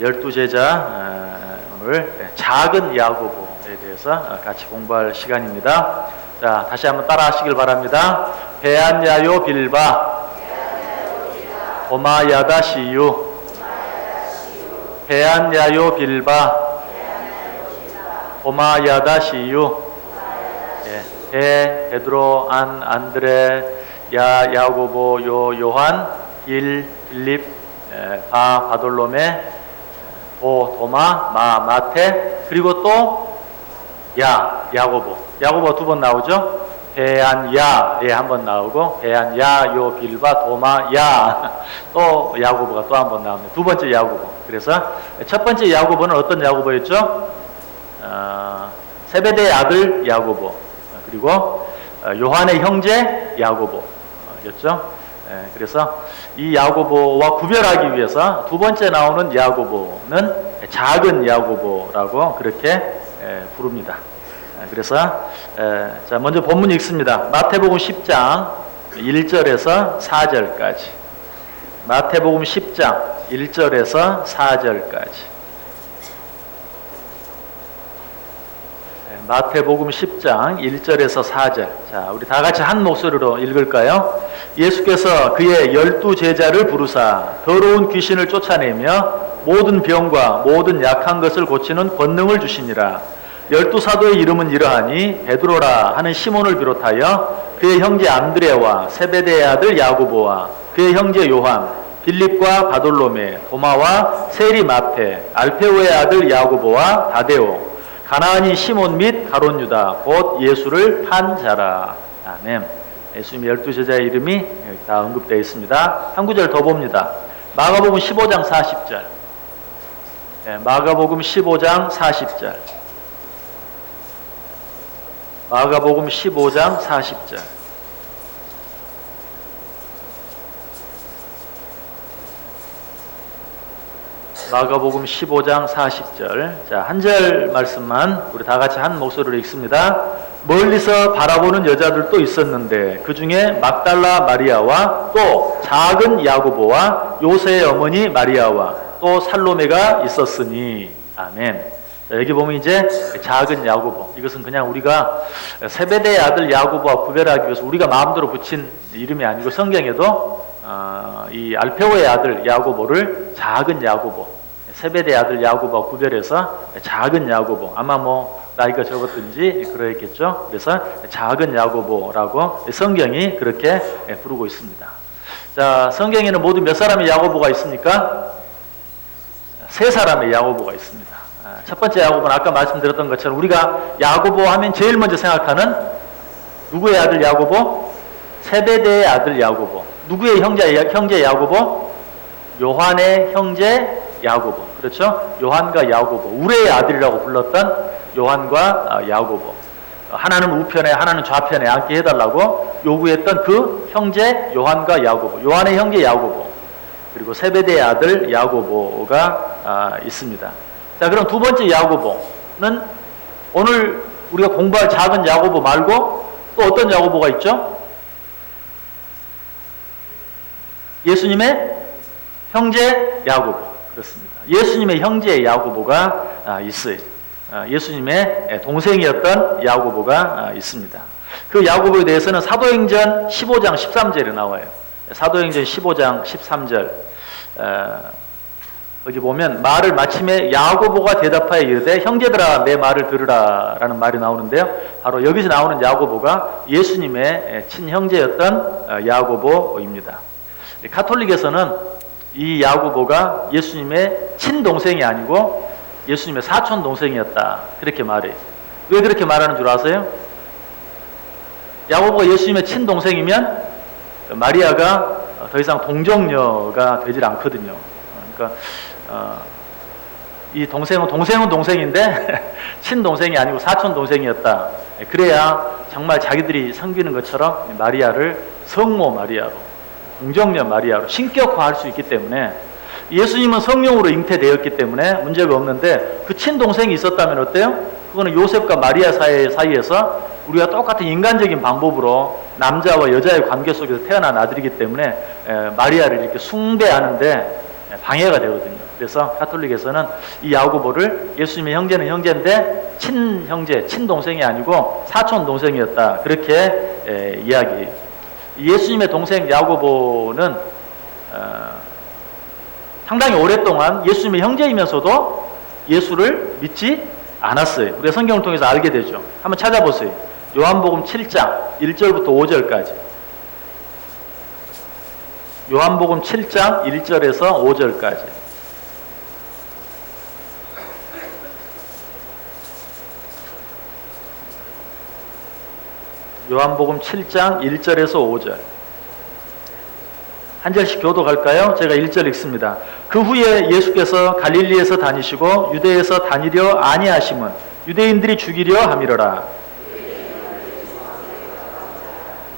열두 제자 오늘 작은 야고보에 대해서 같이 공부할 시간입니다. 자, 다시 한번 따라하시길 바랍니다. 베안야요 빌바 오마야다 시유 베안야요 빌바 오마야다 시유 베드로 안드레 야고보 요한 빌립 바돌로메 도마 마테 그리고 또 야고보 두 번 나오죠. 베안야에 한 번 나오고 베안야 요 빌바 도마 또 야고보가 또 한 번 나옵니다. 두 번째 야고보. 그래서 첫 번째 야고보는 어떤 야고보였죠? 세베대의 아들 야고보, 그리고 요한의 형제 야고보였죠. 그래서 이 야고보와 구별하기 위해서 두 번째 나오는 야고보는 작은 야고보라고 그렇게 부릅니다. 그래서 자, 먼저 본문 읽습니다. 마태복음 10장 1절에서 4절까지. 마태복음 10장 1절에서 4절까지. 마태복음 10장 1절에서 4절. 자, 우리 다 같이 한 목소리로 읽을까요? 예수께서 그의 12 제자를 부르사 더러운 귀신을 쫓아내며 모든 병과 모든 약한 것을 고치는 권능을 주시니라. 12 사도의 이름은 이러하니 베드로라 하는 시몬을 비롯하여 그의 형제 안드레와 세베대의 아들 야고보와 그의 형제 요한, 빌립과 바돌로메, 도마와 세리 마테, 알페오의 아들 야고보와 다데오, 가나안인 시몬 및 가롯 유다 곧 예수를 판 자라. 아멘. 예수님 12 제자의 이름이 다 언급되어 있습니다. 한 구절 더 봅니다. 마가복음 15장 40절. 마가복음 15장 40절. 마가복음 15장 40절. 마가복음 15장 40절. 자, 한 절 말씀만 우리 다 같이 한 목소리로 읽습니다. 멀리서 바라보는 여자들도 있었는데 그 중에 막달라 마리아와 또 작은 야고보와 요새의 어머니 마리아와 또 살로메가 있었으니. 아멘. 자, 여기 보면 이제 작은 야고보. 이것은 그냥 우리가 세베대의 아들 야고보와 구별하기 위해서 우리가 마음대로 붙인 이름이 아니고 성경에도 이 알페오의 아들 야고보를 작은 야고보, 세베대의 아들 야고보와 구별해서 작은 야고보, 아마 뭐 나이가 적었든지 그러했겠죠. 그래서 작은 야고보라고 성경이 그렇게 부르고 있습니다. 자, 성경에는 모두 몇 사람의 야고보가 있습니까? 세 사람의 야고보가 있습니다. 첫 번째 야고보는 아까 말씀드렸던 것처럼 우리가 야고보 하면 제일 먼저 생각하는 누구의 아들 야고보? 세베대의 아들 야고보. 누구의 형제 야고보? 요한의 형제 야고보. 그렇죠? 요한과 야고보. 우레의 아들이라고 불렀던 요한과 야고보. 하나는 우편에 하나는 좌편에 앉게 해달라고 요구했던 그 형제 요한과 야고보. 요한의 형제 야고보. 그리고 세베대의 아들 야고보가 있습니다. 자, 그럼 두 번째 야고보는 오늘 우리가 공부할 작은 야고보 말고 또 어떤 야고보가 있죠? 예수님의 형제 야고보. 그렇습니다. 예수님의 형제 야고보가 있어요. 예수님의 동생이었던 야고보가 있습니다. 그 야고보에 대해서는 사도행전 15장 13절에 나와요. 사도행전 15장 13절. 여기 보면 말을 마침에 야고보가 대답하여 이르되 형제들아 내 말을 들으라 라는 말이 나오는데요. 바로 여기서 나오는 야고보가 예수님의 친형제였던 야고보입니다. 가톨릭에서는 이 야고보가 예수님의 친동생이 아니고 예수님의 사촌 동생이었다 그렇게 말해요. 왜 그렇게 말하는 줄 아세요? 야고보가 예수님의 친동생이면 마리아가 더 이상 동정녀가 되질 않거든요. 그러니까 이 동생은 동생인데 친동생이 아니고 사촌 동생이었다. 그래야 정말 자기들이 섬기는 것처럼 마리아를 성모 마리아로, 동정녀 마리아로 신격화할 수 있기 때문에 예수님은 성령으로 잉태되었기 때문에 문제가 없는데 그 친동생이 있었다면 어때요? 그거는 요셉과 마리아 사이에서 우리가 똑같은 인간적인 방법으로 남자와 여자의 관계 속에서 태어난 아들이기 때문에 마리아를 이렇게 숭배하는데 방해가 되거든요. 그래서 가톨릭에서는 이 야고보를 예수님의 형제는 형제인데 친형제, 친동생이 아니고 사촌동생이었다. 그렇게 이야기해요. 예수님의 동생 야고보는 상당히 오랫동안 예수님의 형제이면서도 예수를 믿지 않았어요. 우리가 성경을 통해서 알게 되죠. 한번 찾아보세요. 요한복음 7장 1절부터 5절까지. 요한복음 7장 1절에서 5절까지. 요한복음 7장 1절에서 5절. 한 절씩 교독할까요? 제가 1절 읽습니다. 그 후에 예수께서 갈릴리에서 다니시고 유대에서 다니려 아니하심은 유대인들이 죽이려 함이러라.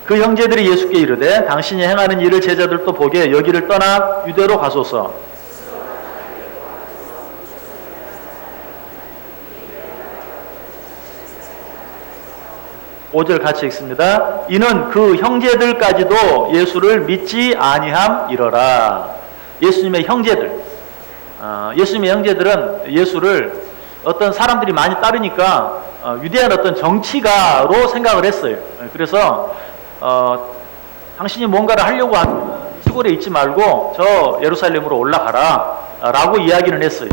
그 형제들이 예수께 이르되 당신이 행하는 일을 제자들도 보게 여기를 떠나 유대로 가소서. 5절 같이 읽습니다. 이는 그 형제들까지도 예수를 믿지 아니함이러라. 예수님의 형제들. 예수님의 형제들은 예수를 어떤 사람들이 많이 따르니까 위대한 어떤 정치가로 생각을 했어요. 그래서 당신이 뭔가를 하려고 하는 시골에 있지 말고 저 예루살렘으로 올라가라 라고 이야기는 했어요.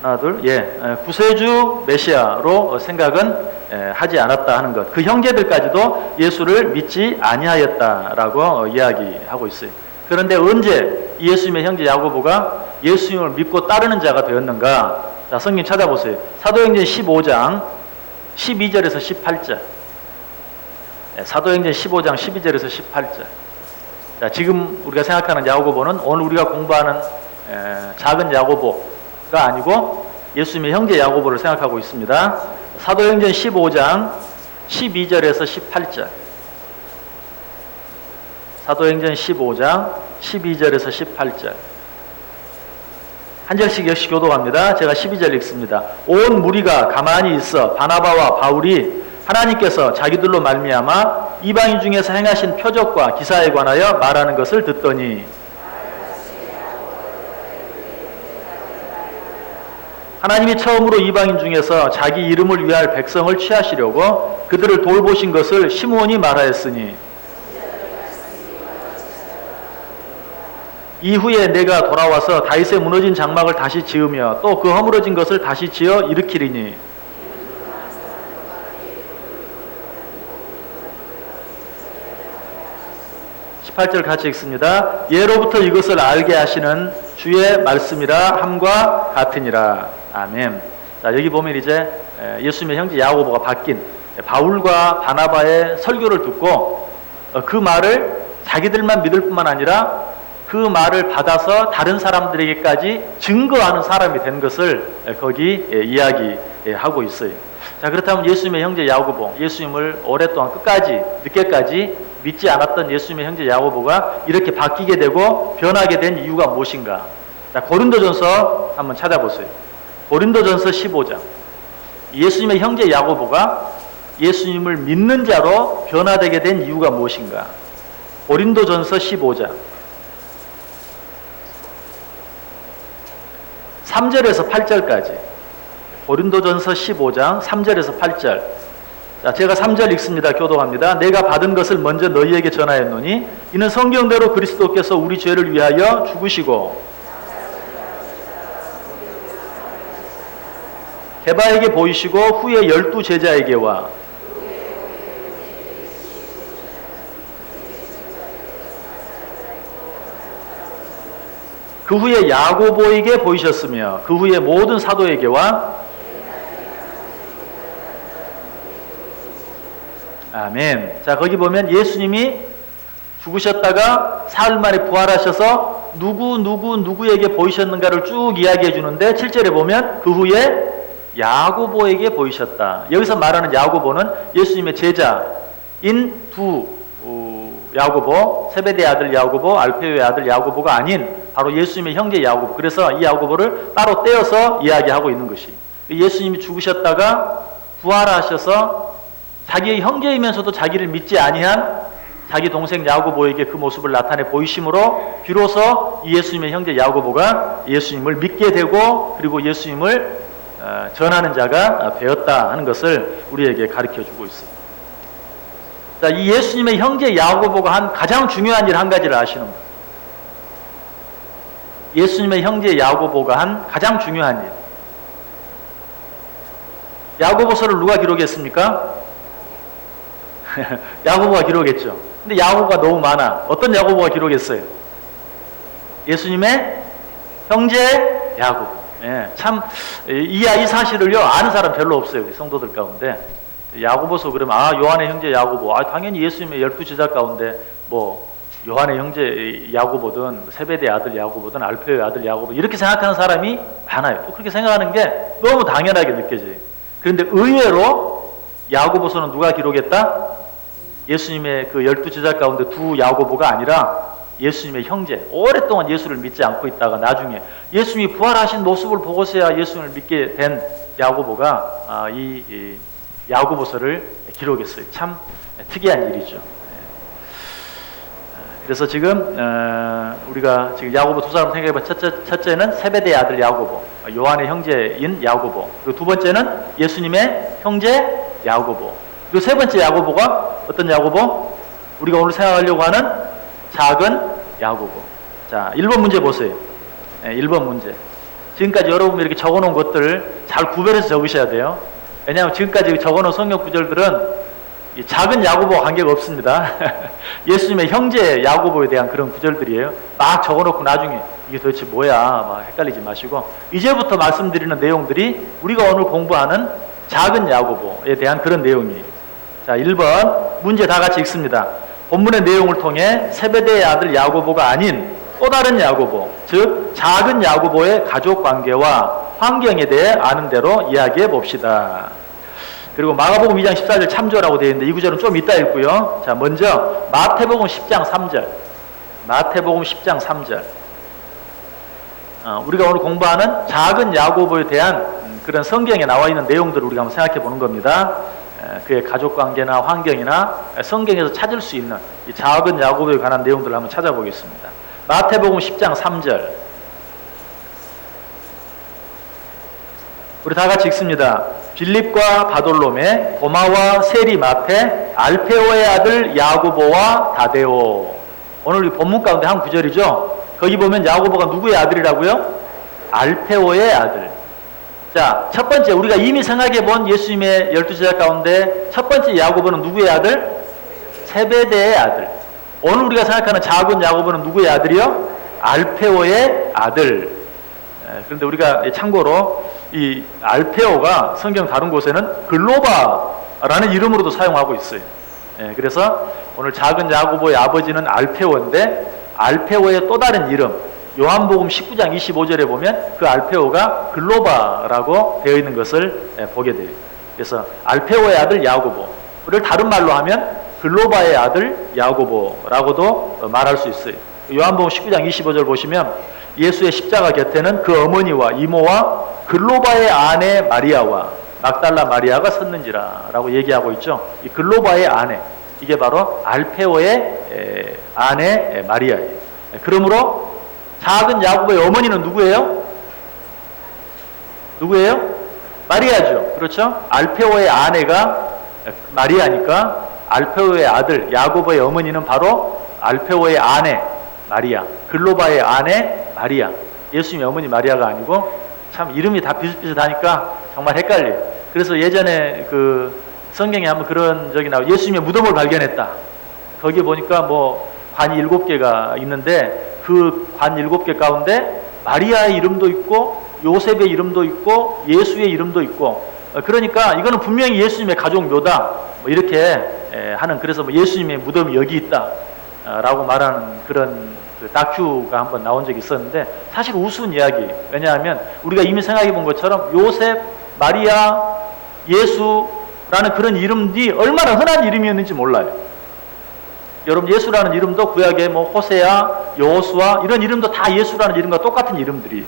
하나 둘, 구세주 메시아로 생각은 하지 않았다 하는 것. 그 형제들까지도 예수를 믿지 아니하였다라고 이야기하고 있어요. 그런데 언제 예수님의 형제 야고보가 예수님을 믿고 따르는 자가 되었는가? 자, 성경 찾아보세요. 사도행전 15장 12절에서 18절. 사도행전 15장 12절에서 18절. 자, 지금 우리가 생각하는 야고보는 오늘 우리가 공부하는 작은 야고보가 아니고 예수님의 형제 야고보를 생각하고 있습니다. 사도행전 15장 12절에서 18절. 사도행전 15장 12절에서 18절. 한 절씩 역시 교독합니다. 제가 12절 읽습니다. 온 무리가 가만히 있어 바나바와 바울이 하나님께서 자기들로 말미암아 이방인 중에서 행하신 표적과 기사에 관하여 말하는 것을 듣더니 하나님이 처음으로 이방인 중에서 자기 이름을 위할 백성을 취하시려고 그들을 돌보신 것을 시므온이 말하였으니 이후에 내가 돌아와서 다윗의 무너진 장막을 다시 지으며 또 그 허물어진 것을 다시 지어 일으키리니 18절 같이 읽습니다. 예로부터 이것을 알게 하시는 주의 말씀이라 함과 같으니라. 아멘. 자, 여기 보면 이제 예수님의 형제 야고보가 바뀐 바울과 바나바의 설교를 듣고 그 말을 자기들만 믿을 뿐만 아니라 그 말을 받아서 다른 사람들에게까지 증거하는 사람이 된 것을 거기 이야기하고 있어요. 자, 그렇다면 예수님의 형제 야고보, 예수님을 오랫동안 끝까지 늦게까지 믿지 않았던 예수님의 형제 야고보가 이렇게 바뀌게 되고 변하게 된 이유가 무엇인가? 자, 고린도전서 한번 찾아보세요. 고린도전서 15장. 예수님의 형제 야고보가 예수님을 믿는 자로 변화되게 된 이유가 무엇인가? 고린도전서 15장. 3절에서 8절까지. 고린도전서 15장 3절에서 8절. 자, 제가 3절 읽습니다. 교독합니다. 내가 받은 것을 먼저 너희에게 전하였노니 이는 성경대로 그리스도께서 우리 죄를 위하여 죽으시고 게바에게 보이시고 후에 12 제자에게와 그 후에 야고보에게 보이셨으며 그 후에 모든 사도에게와 아멘. 자, 거기 예수님이 죽으셨다가 사흘 만에 부활하셔서 누구에게 보이셨는가를 쭉 이야기해 주는데 7절에 보면 그 후에 야고보에게 보이셨다. 여기서 말하는 야고보는 예수님의 제자인 두 야고보, 세베대의 아들 야고보, 알페오의 아들 야고보가 아닌 바로 예수님의 형제 야고보. 그래서 이 야고보를 따로 떼어서 이야기하고 있는 것이, 예수님이 죽으셨다가 부활하셔서 자기의 형제이면서도 자기를 믿지 아니한 자기 동생 야고보에게 그 모습을 나타내 보이심으로 비로소 이 예수님의 형제 야고보가 예수님을 믿게 되고 그리고 예수님을 전하는 자가 되었다 하는 것을 우리에게 가르쳐주고 있습니다. 자, 이 예수님의 형제 야고보가 한 가장 중요한 일 한 가지를 아시는 거예요. 예수님의 형제 야고보가 한 가장 중요한 일. 야고보서를 누가 기록했습니까? 야고보가 기록했죠. 근데 야고보가 너무 많아. 어떤 야고보가 기록했어요? 예수님의 형제 야고보. 예, 참, 이 사실을요, 아는 사람 별로 없어요. 우리 성도들 가운데. 야고보서 그러면, 요한의 형제 야고보. 당연히 예수님의 12제자 가운데, 요한의 형제 야고보든, 세베대의 아들 야고보든, 알페오의 아들 야고보, 이렇게 생각하는 사람이 많아요. 또 그렇게 생각하는 게 너무 당연하게 느껴져요. 그런데 의외로 야고보서는 누가 기록했다? 예수님의 그 12제자 가운데 두 야고보가 아니라 예수님의 형제, 오랫동안 예수를 믿지 않고 있다가 나중에 예수님이 부활하신 모습을 보고서야 예수님을 믿게 된 야고보가 이 야고보서를 기록했어요. 참 특이한 일이죠. 그래서 지금 우리가 지금 야고보 두 사람 생각해봐. 첫째는 세베대의 아들 야고보, 요한의 형제인 야고보. 그리고 두 번째는 예수님의 형제 야고보. 그리고 세 번째 야고보가 어떤 야고보? 우리가 오늘 생각하려고 하는 작은 야고보. 자, 1번 문제 보세요. 1번 문제. 지금까지 여러분이 이렇게 적어놓은 것들 잘 구별해서 적으셔야 돼요. 왜냐하면 지금까지 적어놓은 성경 구절들은 이 작은 야고보와 관계가 없습니다. 예수님의 형제 야고보에 대한 그런 구절들이에요. 막 적어놓고 나중에 이게 도대체 뭐야 막 헷갈리지 마시고, 이제부터 말씀드리는 내용들이 우리가 오늘 공부하는 작은 야고보에 대한 그런 내용이에요. 자, 1번 문제 다 같이 읽습니다. 본문의 내용을 통해 세베대의 아들 야고보가 아닌 또 다른 야고보, 즉 작은 야고보의 가족 관계와 환경에 대해 아는 대로 이야기해 봅시다. 그리고 마가복음 2장 14절 참조라고 되어 있는데 이 구절은 좀 이따 읽고요. 자, 먼저 마태복음 10장 3절. 마태복음 10장 3절. 우리가 오늘 공부하는 작은 야고보에 대한 그런 성경에 나와 있는 내용들을 우리가 한번 생각해 보는 겁니다. 그의 가족 관계나 환경이나 성경에서 찾을 수 있는 이 작은 야고보에 관한 내용들을 한번 찾아보겠습니다. 마태복음 10장 3절. 우리 다 같이 읽습니다. 빌립과 바돌로메, 도마와 세리마테, 알페오의 아들 야고보와 다데오. 오늘 이 본문 가운데 한 구절이죠. 거기 보면 야고보가 누구의 아들이라고요? 알페오의 아들. 자, 첫 번째 우리가 이미 생각해 본 예수님의 12제자 가운데 첫 번째 야고보는 누구의 아들? 세베대의 아들. 오늘 우리가 생각하는 작은 야고보는 누구의 아들이요? 알페오의 아들. 그런데 우리가 참고로 이 알페오가 성경 다른 곳에는 글로바라는 이름으로도 사용하고 있어요. 그래서 오늘 작은 야고보의 아버지는 알페오인데 알페오의 또 다른 이름, 요한복음 19장 25절에 보면 그 알페오가 글로바라고 되어 있는 것을 보게 돼요. 그래서 알페오의 아들 야고보를 다른 말로 하면 글로바의 아들 야고보라고도 말할 수 있어요. 요한복음 19장 25절 보시면 예수의 십자가 곁에는 그 어머니와 이모와 글로바의 아내 마리아와 막달라 마리아가 섰는지라 라고 얘기하고 있죠. 이 글로바의 아내, 이게 바로 알페오의 아내 마리아예요. 그러므로 작은 야고보의 어머니는 누구예요? 누구예요? 마리아죠. 그렇죠? 알페오의 아내가 마리아니까 알페오의 아들 야고보의 어머니는 바로 알페오의 아내 마리아, 글로바의 아내 마리아. 예수님의 어머니 마리아가 아니고, 참 이름이 다 비슷비슷하니까 정말 헷갈려요. 그래서 예전에 그 성경에 한번 그런 적이 나와요. 예수님의 무덤을 발견했다. 거기에 보니까 관이 7개가 있는데 그 관 7개 가운데 마리아의 이름도 있고 요셉의 이름도 있고 예수의 이름도 있고, 그러니까 이거는 분명히 예수님의 가족 묘다 이렇게 하는, 그래서 예수님의 무덤이 여기 있다 라고 말하는 그런 그 다큐가 한번 나온 적이 있었는데, 사실 우스운 이야기. 왜냐하면 우리가 이미 생각해 본 것처럼 요셉, 마리아, 예수라는 그런 이름이 얼마나 흔한 이름이었는지 몰라요. 여러분 예수라는 이름도 구약에 뭐 호세아, 여호수아 이런 이름도 다 예수라는 이름과 똑같은 이름들이.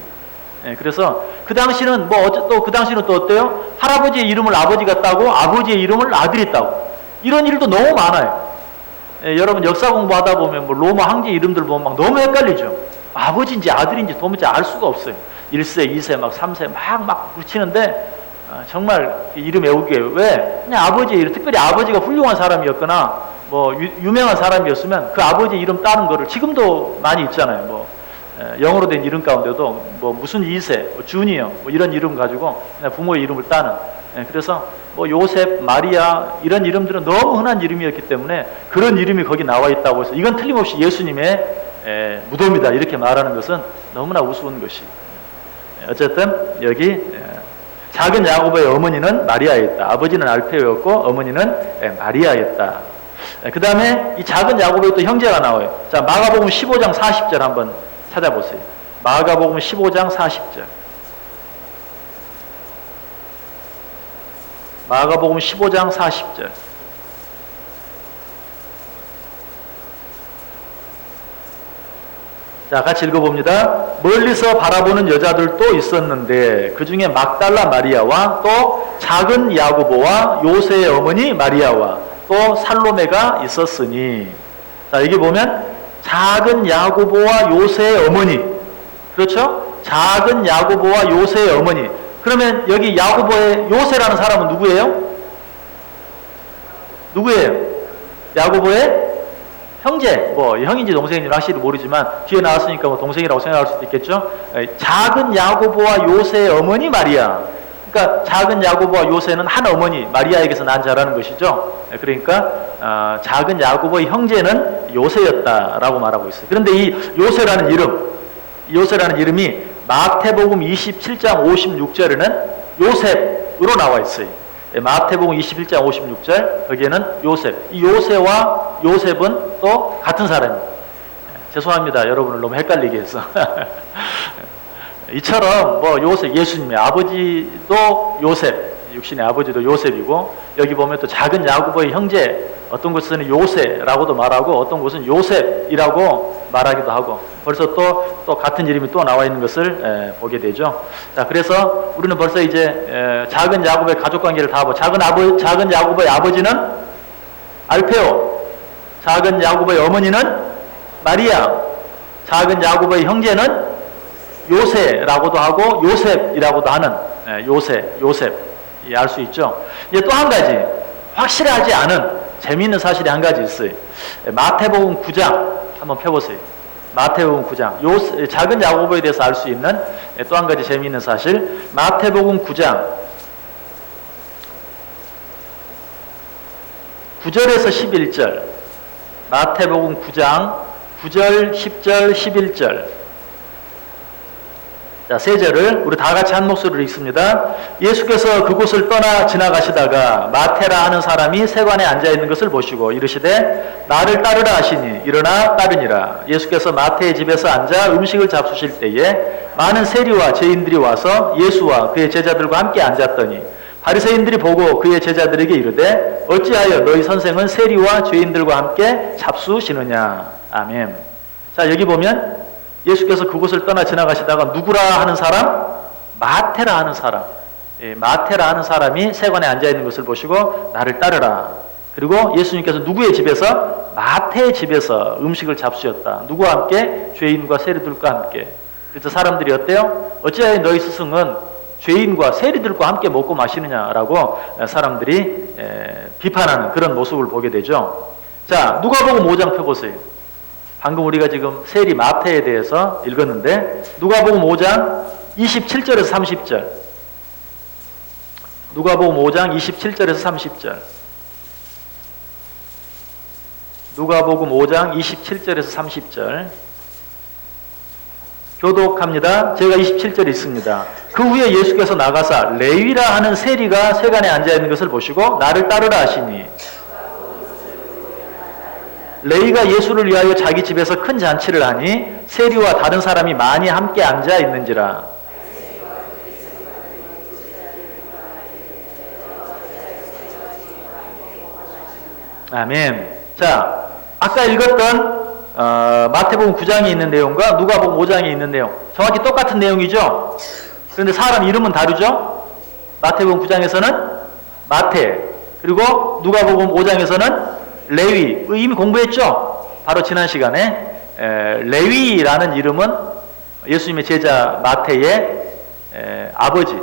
예, 그래서 그 당시는 그 당시는 또 어때요? 할아버지의 이름을 아버지가 따고 아버지의 이름을 아들이 따고 이런 일도 너무 많아요. 예, 여러분 역사 공부하다 보면 뭐 로마 황제 이름들 보면 막 너무 헷갈리죠. 아버지인지 아들인지 도무지 알 수가 없어요. 1세, 2세, 막 3세 막 붙이는데 정말 이름 외우기에 왜? 그냥 아버지 이름, 특별히 아버지가 훌륭한 사람이었거나 뭐 유명한 사람이었으면 그 아버지 이름 따는 거를 지금도 많이 있잖아요. 뭐 영어로 된 이름 가운데도 뭐 무슨 2세, 뭐 주니어 뭐 이런 이름 가지고 그냥 부모의 이름을 따는. 그래서 뭐 요셉, 마리아 이런 이름들은 너무 흔한 이름이었기 때문에 그런 이름이 거기 나와 있다고 해서 이건 틀림없이 예수님의 무덤이다 이렇게 말하는 것은 너무나 우스운 것이. 어쨌든 여기 작은 야고보의 어머니는 마리아였다. 아버지는 알페오였고 어머니는 마리아였다. 그 다음에 이 작은 야고보의 또 형제가 나와요. 자, 마가복음 15장 40절 한번 찾아보세요. 마가복음 15장 40절. 마가복음 15장 40절. 자, 같이 읽어봅니다. 멀리서 바라보는 여자들도 있었는데 그 중에 막달라 마리아와 또 작은 야고보와 요새의 어머니 마리아와 또 살로메가 있었으니. 자, 여기 보면 작은 야고보와 요새의 어머니. 그렇죠? 작은 야고보와 요새의 어머니. 그러면 여기 야고보의 요새라는 사람은 누구예요? 누구예요? 야고보의 형제, 뭐 형인지 동생인지 확실히 모르지만 뒤에 나왔으니까 뭐 동생이라고 생각할 수도 있겠죠. 작은 야고보와 요새의 어머니 마리아. 그러니까 작은 야고보와 요새는 한 어머니 마리아에게서 난 자라는 것이죠. 그러니까 작은 야고보의 형제는 요새였다라고 말하고 있어요. 그런데 이 요새라는 이름이 마태복음 27장 56절에는 요셉으로 나와 있어요. 마태복음 21장 56절 거기에는 요셉. 이 요새와 요셉은 또 같은 사람입니다. 죄송합니다. 여러분을 너무 헷갈리게 해서. 이처럼 뭐 요셉, 예수님의 아버지도 요셉, 육신의 아버지도 요셉이고 여기 보면 또 작은 야고보의 형제, 어떤 곳에서는 요새라고도 말하고 어떤 곳은 요셉이라고 말하기도 하고 벌써 또 같은 이름이 또 나와 있는 것을 보게 되죠. 자, 그래서 우리는 벌써 이제 작은 야고보의 가족 관계를 다 보고 작은 야고보의 아버지는 알페오, 작은 야고보의 어머니는 마리아, 작은 야고보의 형제는 요새라고도 하고 요셉이라고도 하는 요셉 알 수 있죠. 이제 또 한 가지 확실하지 않은 재미있는 사실이 한 가지 있어요. 마태복음 9장 한번 펴보세요. 마태복음 9장 작은 야고보에 대해서 알 수 있는 또 한 가지 재미있는 사실. 마태복음 9장 9절에서 11절. 마태복음 9장 9절, 10절, 11절. 자, 세 절을 우리 다 같이 한 목소리로 읽습니다. 예수께서 그곳을 떠나 지나가시다가 마테라 하는 사람이 세관에 앉아 있는 것을 보시고 이르시되 나를 따르라 하시니 일어나 따르니라. 예수께서 마태의 집에서 앉아 음식을 잡수실 때에 많은 세리와 죄인들이 와서 예수와 그의 제자들과 함께 앉았더니 바리새인들이 보고 그의 제자들에게 이르되 어찌하여 너희 선생은 세리와 죄인들과 함께 잡수시느냐. 아멘. 자, 여기 보면 예수께서 그곳을 떠나 지나가시다가 누구라 하는 사람? 마테라 하는 사람. 마테라 하는 사람이 세관에 앉아있는 것을 보시고 나를 따르라. 그리고 예수님께서 누구의 집에서? 마태의 집에서 음식을 잡수셨다. 누구와 함께? 죄인과 세리들과 함께. 그래서 사람들이 어때요? 어찌하여 너희 스승은 죄인과 세리들과 함께 먹고 마시느냐라고 사람들이 비판하는 그런 모습을 보게 되죠. 자, 누가복음 5장 펴보세요. 방금 우리가 지금 세리 마태에 대해서 읽었는데 누가복음 5장 27절에서 30절. 누가복음 5장 27절에서 30절. 누가복음 5장 27절에서 30절. 교독합니다. 제가 27절 있습니다. 그 후에 예수께서 나가사 레위라 하는 세리가 세간에 앉아있는 것을 보시고 나를 따르라 하시니 레위가 예수를 위하여 자기 집에서 큰 잔치를 하니 세리와 다른 사람이 많이 함께 앉아 있는지라. 아멘. 자, 아까 읽었던 마태복음 9장에 있는 내용과 누가복음 5장에 있는 내용 정확히 똑같은 내용이죠. 그런데 사람 이름은 다르죠. 마태복음 9장에서는 마태, 그리고 누가복음 5장에서는 레위. 이미 공부했죠. 바로 지난 시간에 레위라는 이름은 예수님의 제자 마태의 아버지,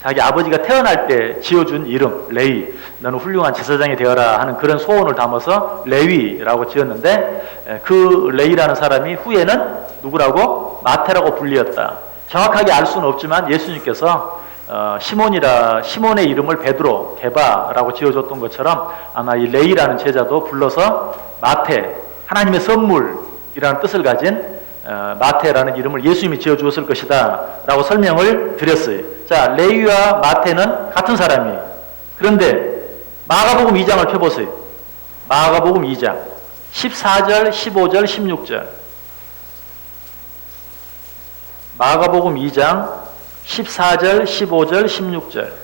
자기 아버지가 태어날 때 지어준 이름 레위. 너는 훌륭한 제사장이 되어라 하는 그런 소원을 담아서 레위라고 지었는데, 그 레위라는 사람이 후에는 누구라고? 마태라고 불리었다. 정확하게 알 수는 없지만 예수님께서 시몬의 이름을 베드로, 게바라고 지어줬던 것처럼 아마 이 레위라는 제자도 불러서 마태, 하나님의 선물이라는 뜻을 가진 마태라는 이름을 예수님이 지어주었을 것이다 라고 설명을 드렸어요. 자, 레위와 마태는 같은 사람이에요. 그런데 마가복음 2장을 펴보세요. 마가복음 2장 14절, 15절, 16절. 마가복음 2장 14절, 15절, 16절.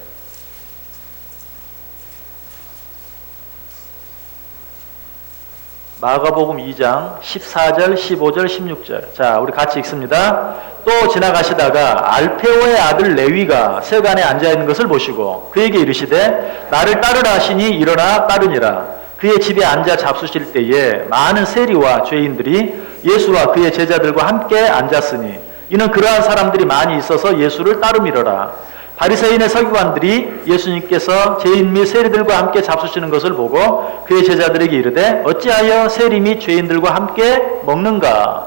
마가복음 2장 14절, 15절, 16절. 자, 우리 같이 읽습니다. 또 지나가시다가 알페오의 아들 레위가 세관에 앉아있는 것을 보시고 그에게 이르시되 나를 따르라 하시니 일어나 따르니라. 그의 집에 앉아 잡수실 때에 많은 세리와 죄인들이 예수와 그의 제자들과 함께 앉았으니 이는 그러한 사람들이 많이 있어서 예수를 따름이러라. 바리새인의 서기관들이 예수님께서 죄인 및 세리들과 함께 잡수시는 것을 보고 그의 제자들에게 이르되 어찌하여 세리 및 죄인들과 함께 먹는가?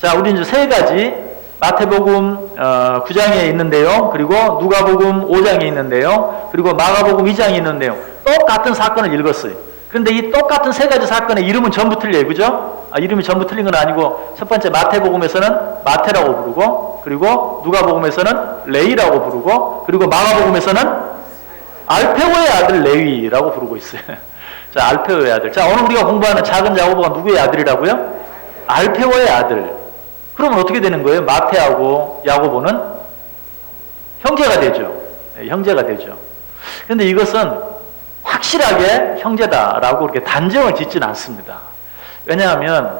자, 우리 이제 세 가지 마태복음 9장에 있는 내용, 그리고 누가복음 5장에 있는 내용, 그리고 마가복음 2장에 있는 내용, 똑같은 사건을 읽었어요. 그런데 이 똑같은 세 가지 사건의 이름은 전부 틀려요. 그죠? 이름이 전부 틀린 건 아니고 첫 번째 마태복음에서는 마태라고 부르고, 그리고 누가복음에서는 레위라고 부르고, 그리고 마가복음에서는 알페오의 아들 레위라고 부르고 있어요. 자, 알페오의 아들. 자, 오늘 우리가 공부하는 작은 야고보가 누구의 아들이라고요? 알페오의 아들. 그러면 어떻게 되는 거예요? 마태하고 야고보는 형제가 되죠. 네, 형제가 되죠. 그런데 이것은 확실하게 형제다라고 그렇게 단정을 짓지는 않습니다. 왜냐하면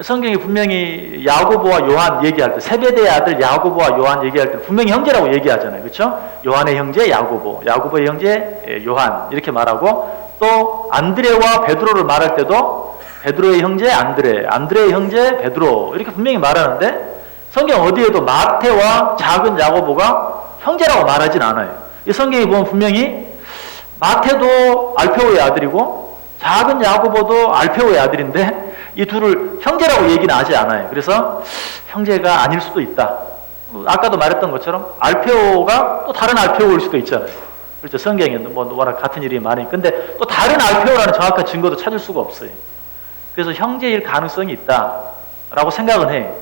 성경이 분명히 야고보와 요한 얘기할 때, 세베대의 아들 야고보와 요한 얘기할 때 분명히 형제라고 얘기하잖아요. 그렇죠? 요한의 형제 야고보, 야고보의 형제 요한 이렇게 말하고, 또 안드레와 베드로를 말할 때도 베드로의 형제 안드레, 안드레의 형제 베드로 이렇게 분명히 말하는데 성경 어디에도 마태와 작은 야고보가 형제라고 말하진 않아요. 이 성경에 보면 분명히 마태도 알페오의 아들이고 작은 야고보도 알페오의 아들인데 이 둘을 형제라고 얘기는 하지 않아요. 그래서 형제가 아닐 수도 있다. 아까도 말했던 것처럼 알페오가 또 다른 알페오일 수도 있잖아요. 그렇죠. 성경에 뭐 워낙 같은 일이 많으니까. 근데 또 다른 알페오라는 정확한 증거도 찾을 수가 없어요. 그래서 형제일 가능성이 있다라고 생각은 해요.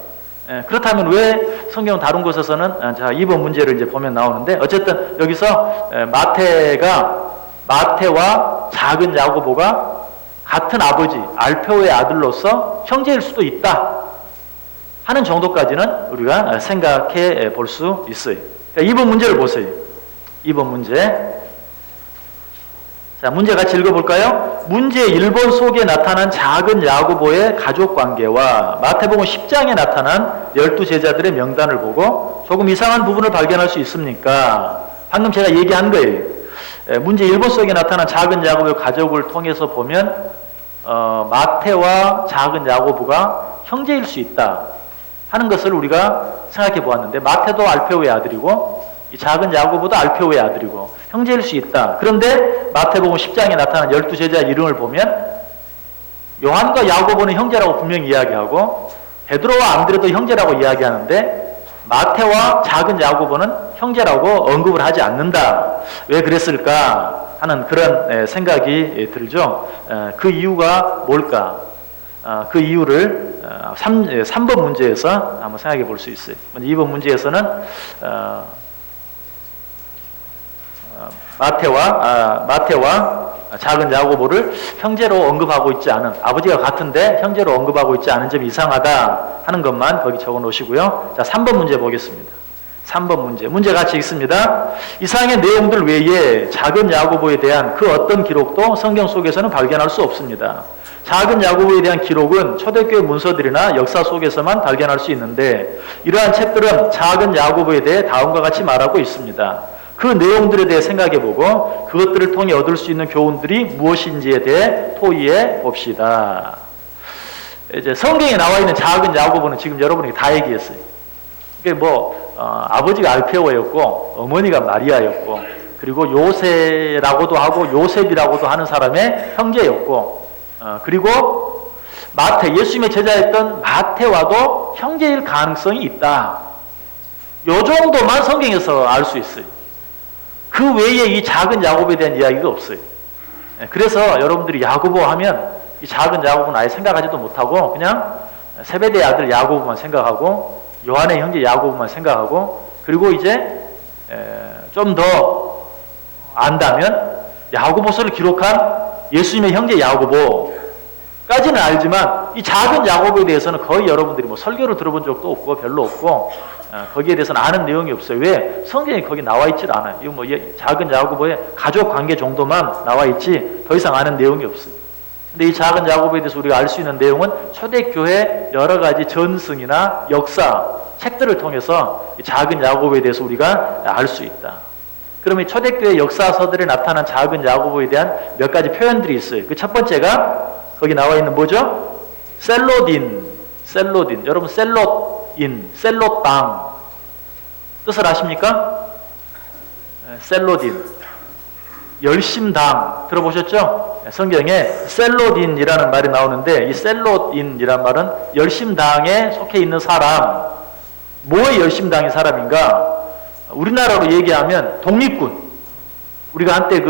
그렇다면 왜 성경 다른 곳에서는, 자, 2번 문제를 이제 보면 나오는데, 어쨌든 여기서 마태와 작은 야고보가 같은 아버지 알페오의 아들로서 형제일 수도 있다 하는 정도까지는 우리가 생각해 볼 수 있어요. 그러니까 2번 문제를 보세요. 2번 문제. 자, 문제 같이 읽어볼까요? 문제 1번 속에 나타난 작은 야고보의 가족관계와 마태복음 10장에 나타난 12제자들의 명단을 보고 조금 이상한 부분을 발견할 수 있습니까? 방금 제가 얘기한 거예요. 문제 1번 속에 나타난 작은 야고보의 가족을 통해서 보면 마태와 작은 야고보가 형제일 수 있다 하는 것을 우리가 생각해 보았는데, 마태도 알페오의 아들이고 이 작은 야고보도 알페오의 아들이고 형제일 수 있다. 그런데 마태복음 10장에 나타난 12제자의 이름을 보면 요한과 야고보는 형제라고 분명히 이야기하고 베드로와 안드레도 형제라고 이야기하는데 마태와 작은 야고보는 형제라고 언급을 하지 않는다. 왜 그랬을까 하는 그런 생각이 들죠. 그 이유가 뭘까? 그 이유를 3번 문제에서 한번 생각해 볼 수 있어요. 2번 문제에서는 마태와 작은 야고보를 형제로 언급하고 있지 않은, 아버지가 같은데 형제로 언급하고 있지 않은 점이 이상하다 하는 것만 거기 적어 놓으시고요. 자, 3번 문제 보겠습니다. 3번 문제 같이 읽습니다. 이상의 내용들 외에 작은 야고보에 대한 그 어떤 기록도 성경 속에서는 발견할 수 없습니다. 작은 야고보에 대한 기록은 초대교회 문서들이나 역사 속에서만 발견할 수 있는데 이러한 책들은 작은 야고보에 대해 다음과 같이 말하고 있습니다. 그 내용들에 대해 생각해보고 그것들을 통해 얻을 수 있는 교훈들이 무엇인지에 대해 토의해 봅시다. 이제 성경에 나와 있는 작은 야고보는 지금 여러분에게 다 얘기했어요. 그게 아버지가 알페오였고 어머니가 마리아였고 그리고 요새라고도 하고 요셉이라고도 하는 사람의 형제였고 그리고 마태, 예수님의 제자였던 마태와도 형제일 가능성이 있다. 요 정도만 성경에서 알 수 있어요. 그 외에 이 작은 야고보에 대한 이야기가 없어요. 그래서 여러분들이 야고보 하면 이 작은 야고보는 아예 생각하지도 못하고 그냥 세베대의 아들 야고보만 생각하고 요한의 형제 야고보만 생각하고 그리고 이제 좀 더 안다면 야고보서를 기록한 예수님의 형제 야고보까지는 알지만 이 작은 야고보에 대해서는 거의 여러분들이 설교를 들어본 적도 없고 별로 없고 거기에 대해서는 아는 내용이 없어요. 왜? 성경이 거기 나와 있질 않아요. 이거 작은 야고보의 가족 관계 정도만 나와 있지 더 이상 아는 내용이 없어요. 근데 이 작은 야고보에 대해서 우리가 알 수 있는 내용은 초대교회 여러 가지 전승이나 역사, 책들을 통해서 이 작은 야고보에 대해서 우리가 알 수 있다. 그러면 초대교회 역사서들에 나타난 작은 야고보에 대한 몇 가지 표현들이 있어요. 그 첫 번째가 거기 나와 있는 뭐죠? 셀로딘. 여러분 셀롯 땅. 뜻을 아십니까? 셀로딘. 열심당 들어보셨죠? 성경에 셀로딘이라는 말이 나오는데 이 셀로딘이란 말은 열심당에 속해 있는 사람. 뭐의 열심당의 사람인가? 우리나라로 얘기하면 독립군. 우리가 한때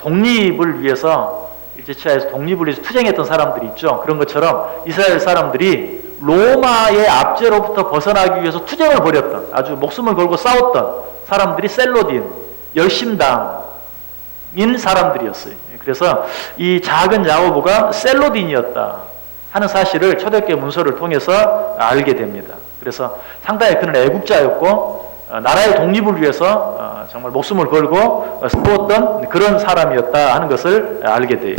독립을 위해서 일제치하에서 독립을 위해서 투쟁했던 사람들이 있죠. 그런 것처럼 이스라엘 사람들이 로마의 압제로부터 벗어나기 위해서 투쟁을 벌였던 아주 목숨을 걸고 싸웠던 사람들이 셀로딘, 열심당인 사람들이었어요. 그래서 이 작은 야고보가 셀로딘이었다 하는 사실을 초대교회 문서를 통해서 알게 됩니다. 그래서 상당히 그는 애국자였고 나라의 독립을 위해서 정말 목숨을 걸고 싸웠던 그런 사람이었다 하는 것을 알게 돼요.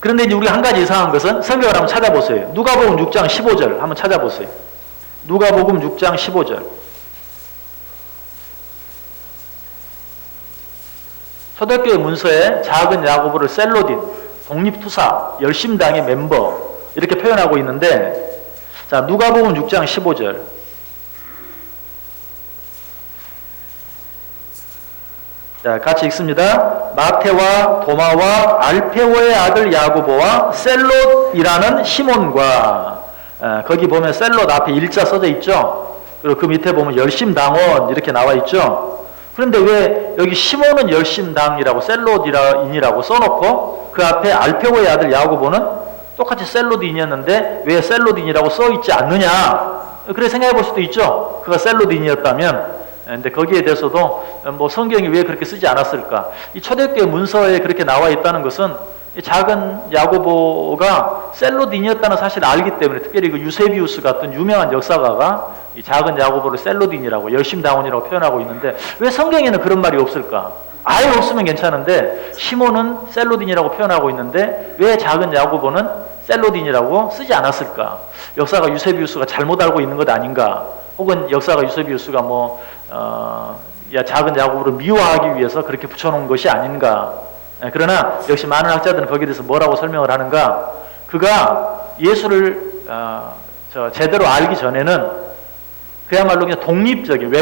그런데 이제 우리가 한 가지 이상한 것은 성경을 한번 찾아보세요. 누가복음 6장 15절 한번 찾아보세요. 누가복음 6장 15절. 초대교회 문서에 작은 야고보를 셀로딘, 독립투사, 열심당의 멤버 이렇게 표현하고 있는데 자 누가복음 6장 15절 자 같이 읽습니다. 마태와 도마와 알페오의 아들 야고보와 셀롯이라는 시몬과 거기 보면 셀롯 앞에 일자 써져 있죠. 그리고 그 밑에 보면 열심당원 이렇게 나와 있죠. 그런데 왜 여기 시몬은 열심당이라고 셀롯인이라고 써놓고 그 앞에 알페오의 아들 야고보는 똑같이 셀로딘이었는데 왜 셀로딘이라고 써있지 않느냐? 그래 생각해 볼 수도 있죠. 그가 셀로딘이었다면. 근데 거기에 대해서도 성경이 왜 그렇게 쓰지 않았을까? 이 초대교회 문서에 그렇게 나와 있다는 것은 이 작은 야고보가 셀로딘이었다는 사실을 알기 때문에 특별히 그 유세비우스 같은 유명한 역사가가 이 작은 야고보를 셀로딘이라고 열심당원이라고 표현하고 있는데 왜 성경에는 그런 말이 없을까? 아예 없으면 괜찮은데 시몬은 셀로딘이라고 표현하고 있는데 왜 작은 야고보는 셀로딘이라고 쓰지 않았을까? 역사가 유세비우스가 잘못 알고 있는 것 아닌가? 혹은 역사가 유세비우스가 작은 야고보를 미워하기 위해서 그렇게 붙여놓은 것이 아닌가? 그러나 역시 많은 학자들은 거기에 대해서 뭐라고 설명을 하는가? 그가 예수를 제대로 알기 전에는 그야말로 그냥 독립적인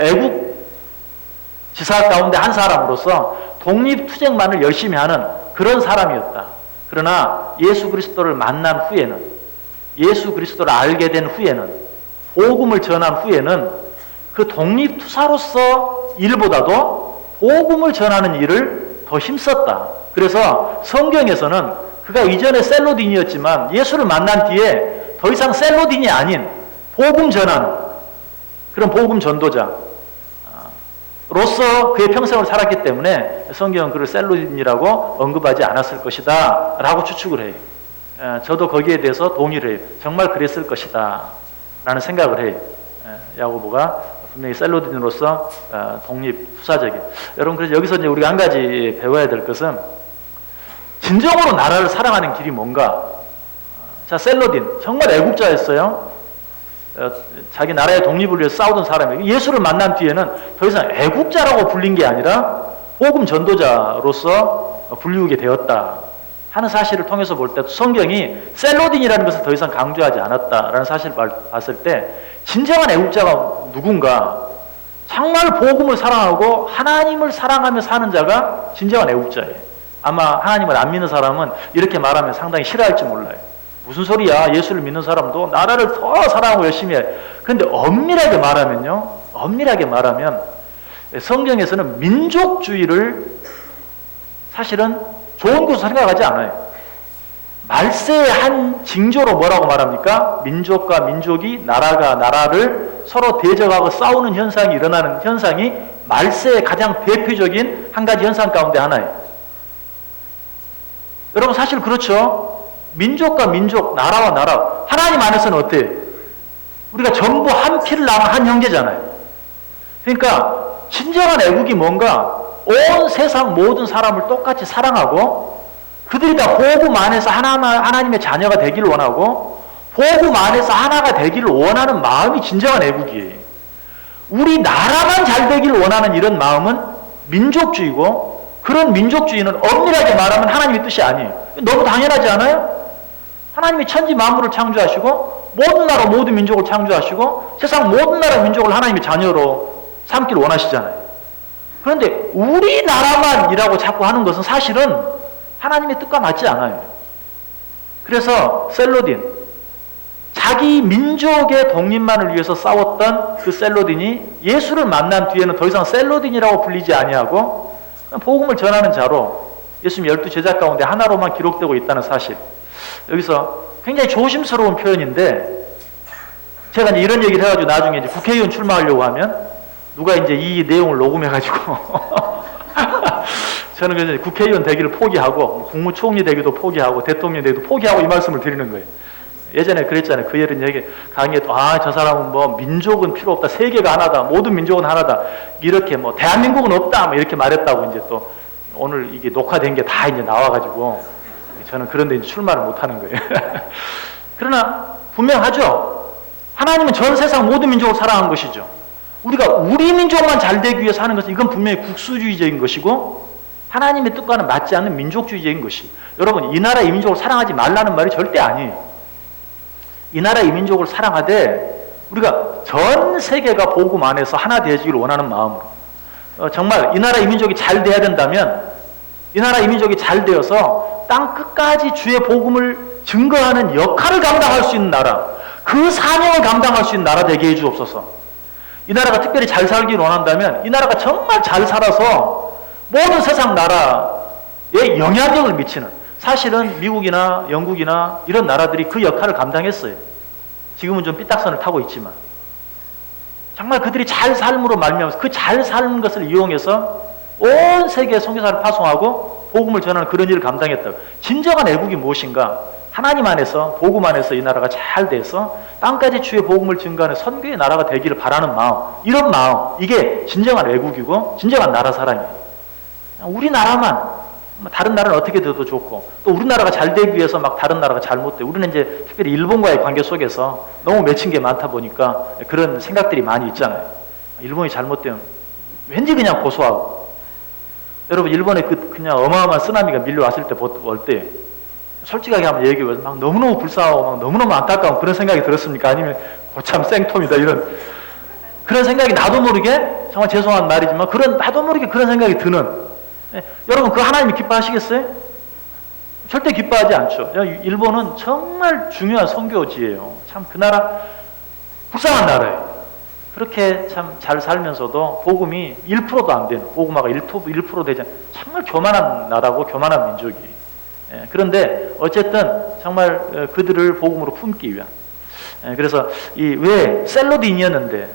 애국 지사 가운데 한 사람으로서 독립투쟁만을 열심히 하는 그런 사람이었다. 그러나 예수 그리스도를 만난 후에는, 예수 그리스도를 알게 된 후에는, 복음을 전한 후에는 그 독립투사로서 일보다도 복음을 전하는 일을 더 힘썼다. 그래서 성경에서는 그가 이전에 셀로딘이었지만 예수를 만난 뒤에 더 이상 셀로딘이 아닌 복음 전하는 그런 복음 전도자 로서 그의 평생을 살았기 때문에 성경은 그를 셀로딘이라고 언급하지 않았을 것이다 라고 추측을 해요. 저도 거기에 대해서 동의를 해요. 정말 그랬을 것이다 라는 생각을 해요. 야고보가 분명히 셀로딘으로서 독립 후사적인. 여러분, 그래서 여기서 이제 우리가 한 가지 배워야 될 것은 진정으로 나라를 사랑하는 길이 뭔가. 자, 셀로딘 정말 애국자였어요. 자기 나라의 독립을 위해서 싸우던 사람이에요. 예수를 만난 뒤에는 더 이상 애국자라고 불린 게 아니라 복음 전도자로서 불리우게 되었다 하는 사실을 통해서 볼 때 성경이 셀로딘이라는 것을 더 이상 강조하지 않았다라는 사실을 봤을 때 진정한 애국자가 누군가, 정말 복음을 사랑하고 하나님을 사랑하며 사는 자가 진정한 애국자예요. 아마 하나님을 안 믿는 사람은 이렇게 말하면 상당히 싫어할지 몰라요. 무슨 소리야, 예수를 믿는 사람도 나라를 더 사랑하고 열심히 해. 그런데 엄밀하게 말하면 성경에서는 민족주의를 사실은 좋은 것으로 생각하지 않아요. 말세의 한 징조로 뭐라고 말합니까? 민족과 민족이, 나라가 나라를 서로 대적하고 싸우는 현상이 일어나는 현상이 말세의 가장 대표적인 한 가지 현상 가운데 하나예요. 여러분, 사실 그렇죠. 민족과 민족, 나라와 나라, 하나님 안에서는 어때요? 우리가 전부 한 피를 나눈 한 형제잖아요. 그러니까 진정한 애국이 뭔가 온 세상 모든 사람을 똑같이 사랑하고 그들이 다 복음 안에서 하나님의 자녀가 되기를 원하고 복음 안에서 하나가 되기를 원하는 마음이 진정한 애국이에요. 우리 나라만 잘 되기를 원하는 이런 마음은 민족주의고, 그런 민족주의는 엄밀하게 말하면 하나님의 뜻이 아니에요. 너무 당연하지 않아요? 하나님이 천지 만물을 창조하시고 모든 나라 모든 민족을 창조하시고 세상 모든 나라 민족을 하나님의 자녀로 삼기를 원하시잖아요. 그런데 우리나라만이라고 자꾸 하는 것은 사실은 하나님의 뜻과 맞지 않아요. 그래서 셀로딘, 자기 민족의 독립만을 위해서 싸웠던 그 셀로딘이 예수를 만난 뒤에는 더 이상 셀로딘이라고 불리지 아니하고 복음을 전하는 자로 예수님 12 제자 가운데 하나로만 기록되고 있다는 사실. 여기서 굉장히 조심스러운 표현인데, 제가 이제 이런 얘기를 해가지고 나중에 이제 국회의원 출마하려고 하면 누가 이제 이 내용을 녹음해가지고 저는 그래서 국회의원 되기를 포기하고 국무총리 되기도 포기하고 대통령 되기도 포기하고 이 말씀을 드리는 거예요. 예전에 그랬잖아요. 그 예를 얘기 강의에 또 저 사람은 뭐 민족은 필요 없다, 세계가 하나다, 모든 민족은 하나다, 이렇게 뭐 대한민국은 없다, 뭐 이렇게 말했다고 이제 또 오늘 이게 녹화된 게 다 이제 나와가지고 저는 그런데 이제 출마를 못 하는 거예요. 그러나 분명하죠. 하나님은 전 세상 모든 민족을 사랑한 것이죠. 우리가 우리 민족만 잘 되기 위해서 하는 것은 이건 분명히 국수주의적인 것이고 하나님의 뜻과는 맞지 않는 민족주의적인 것이. 여러분, 이 나라 이 민족을 사랑하지 말라는 말이 절대 아니에요. 이 나라 이 민족을 사랑하되 우리가 전 세계가 복음 안에서 하나 되어지기를 원하는 마음으로, 정말 이 나라 이 민족이 잘 돼야 된다면 이 나라 이 민족이 잘 되어서 땅 끝까지 주의 복음을 증거하는 역할을 감당할 수 있는 나라, 그 사명을 감당할 수 있는 나라 되게 해 주옵소서. 이 나라가 특별히 잘 살기를 원한다면 이 나라가 정말 잘 살아서 모든 세상 나라에 영향력을 미치는, 사실은 미국이나 영국이나 이런 나라들이 그 역할을 감당했어요. 지금은 좀 삐딱선을 타고 있지만 정말 그들이 잘 삶으로 말미암아서 그 잘 사는 것을 이용해서 온 세계에 선교사를 파송하고 복음을 전하는 그런 일을 감당했다고. 진정한 애국이 무엇인가? 하나님 안에서 복음 안에서 이 나라가 잘 돼서 땅까지 주의 복음을 증거하는 선교의 나라가 되기를 바라는 마음, 이런 마음, 이게 진정한 애국이고 진정한 나라 사랑이에요. 우리나라만, 다른 나라는 어떻게 돼도 좋고 또 우리나라가 잘 되기 위해서 막 다른 나라가 잘못돼. 우리는 이제 특별히 일본과의 관계 속에서 너무 맺힌 게 많다 보니까 그런 생각들이 많이 있잖아요. 일본이 잘못되면 왠지 그냥 고소하고. 여러분, 일본에 그냥 어마어마한 쓰나미가 밀려왔을 때 볼 때 솔직하게 한번 얘기해서 막 너무너무 불쌍하고 막 너무너무 안타까운 그런 생각이 들었습니까? 아니면 고참 생톰이다 이런 그런 생각이 나도 모르게, 정말 죄송한 말이지만 나도 모르게 그런 생각이 드는, 여러분, 그 하나님이 기뻐하시겠어요? 절대 기뻐하지 않죠. 일본은 정말 중요한 선교지예요. 참 그 나라 불쌍한 나라예요. 그렇게 참 잘 살면서도 복음이 1%도 안 되는, 복음화가 1% 되지 않는 정말 교만한 나라고 교만한 민족이에요. 그런데 어쨌든 정말 그들을 복음으로 품기 위한, 그래서 왜 셀로딘이었는데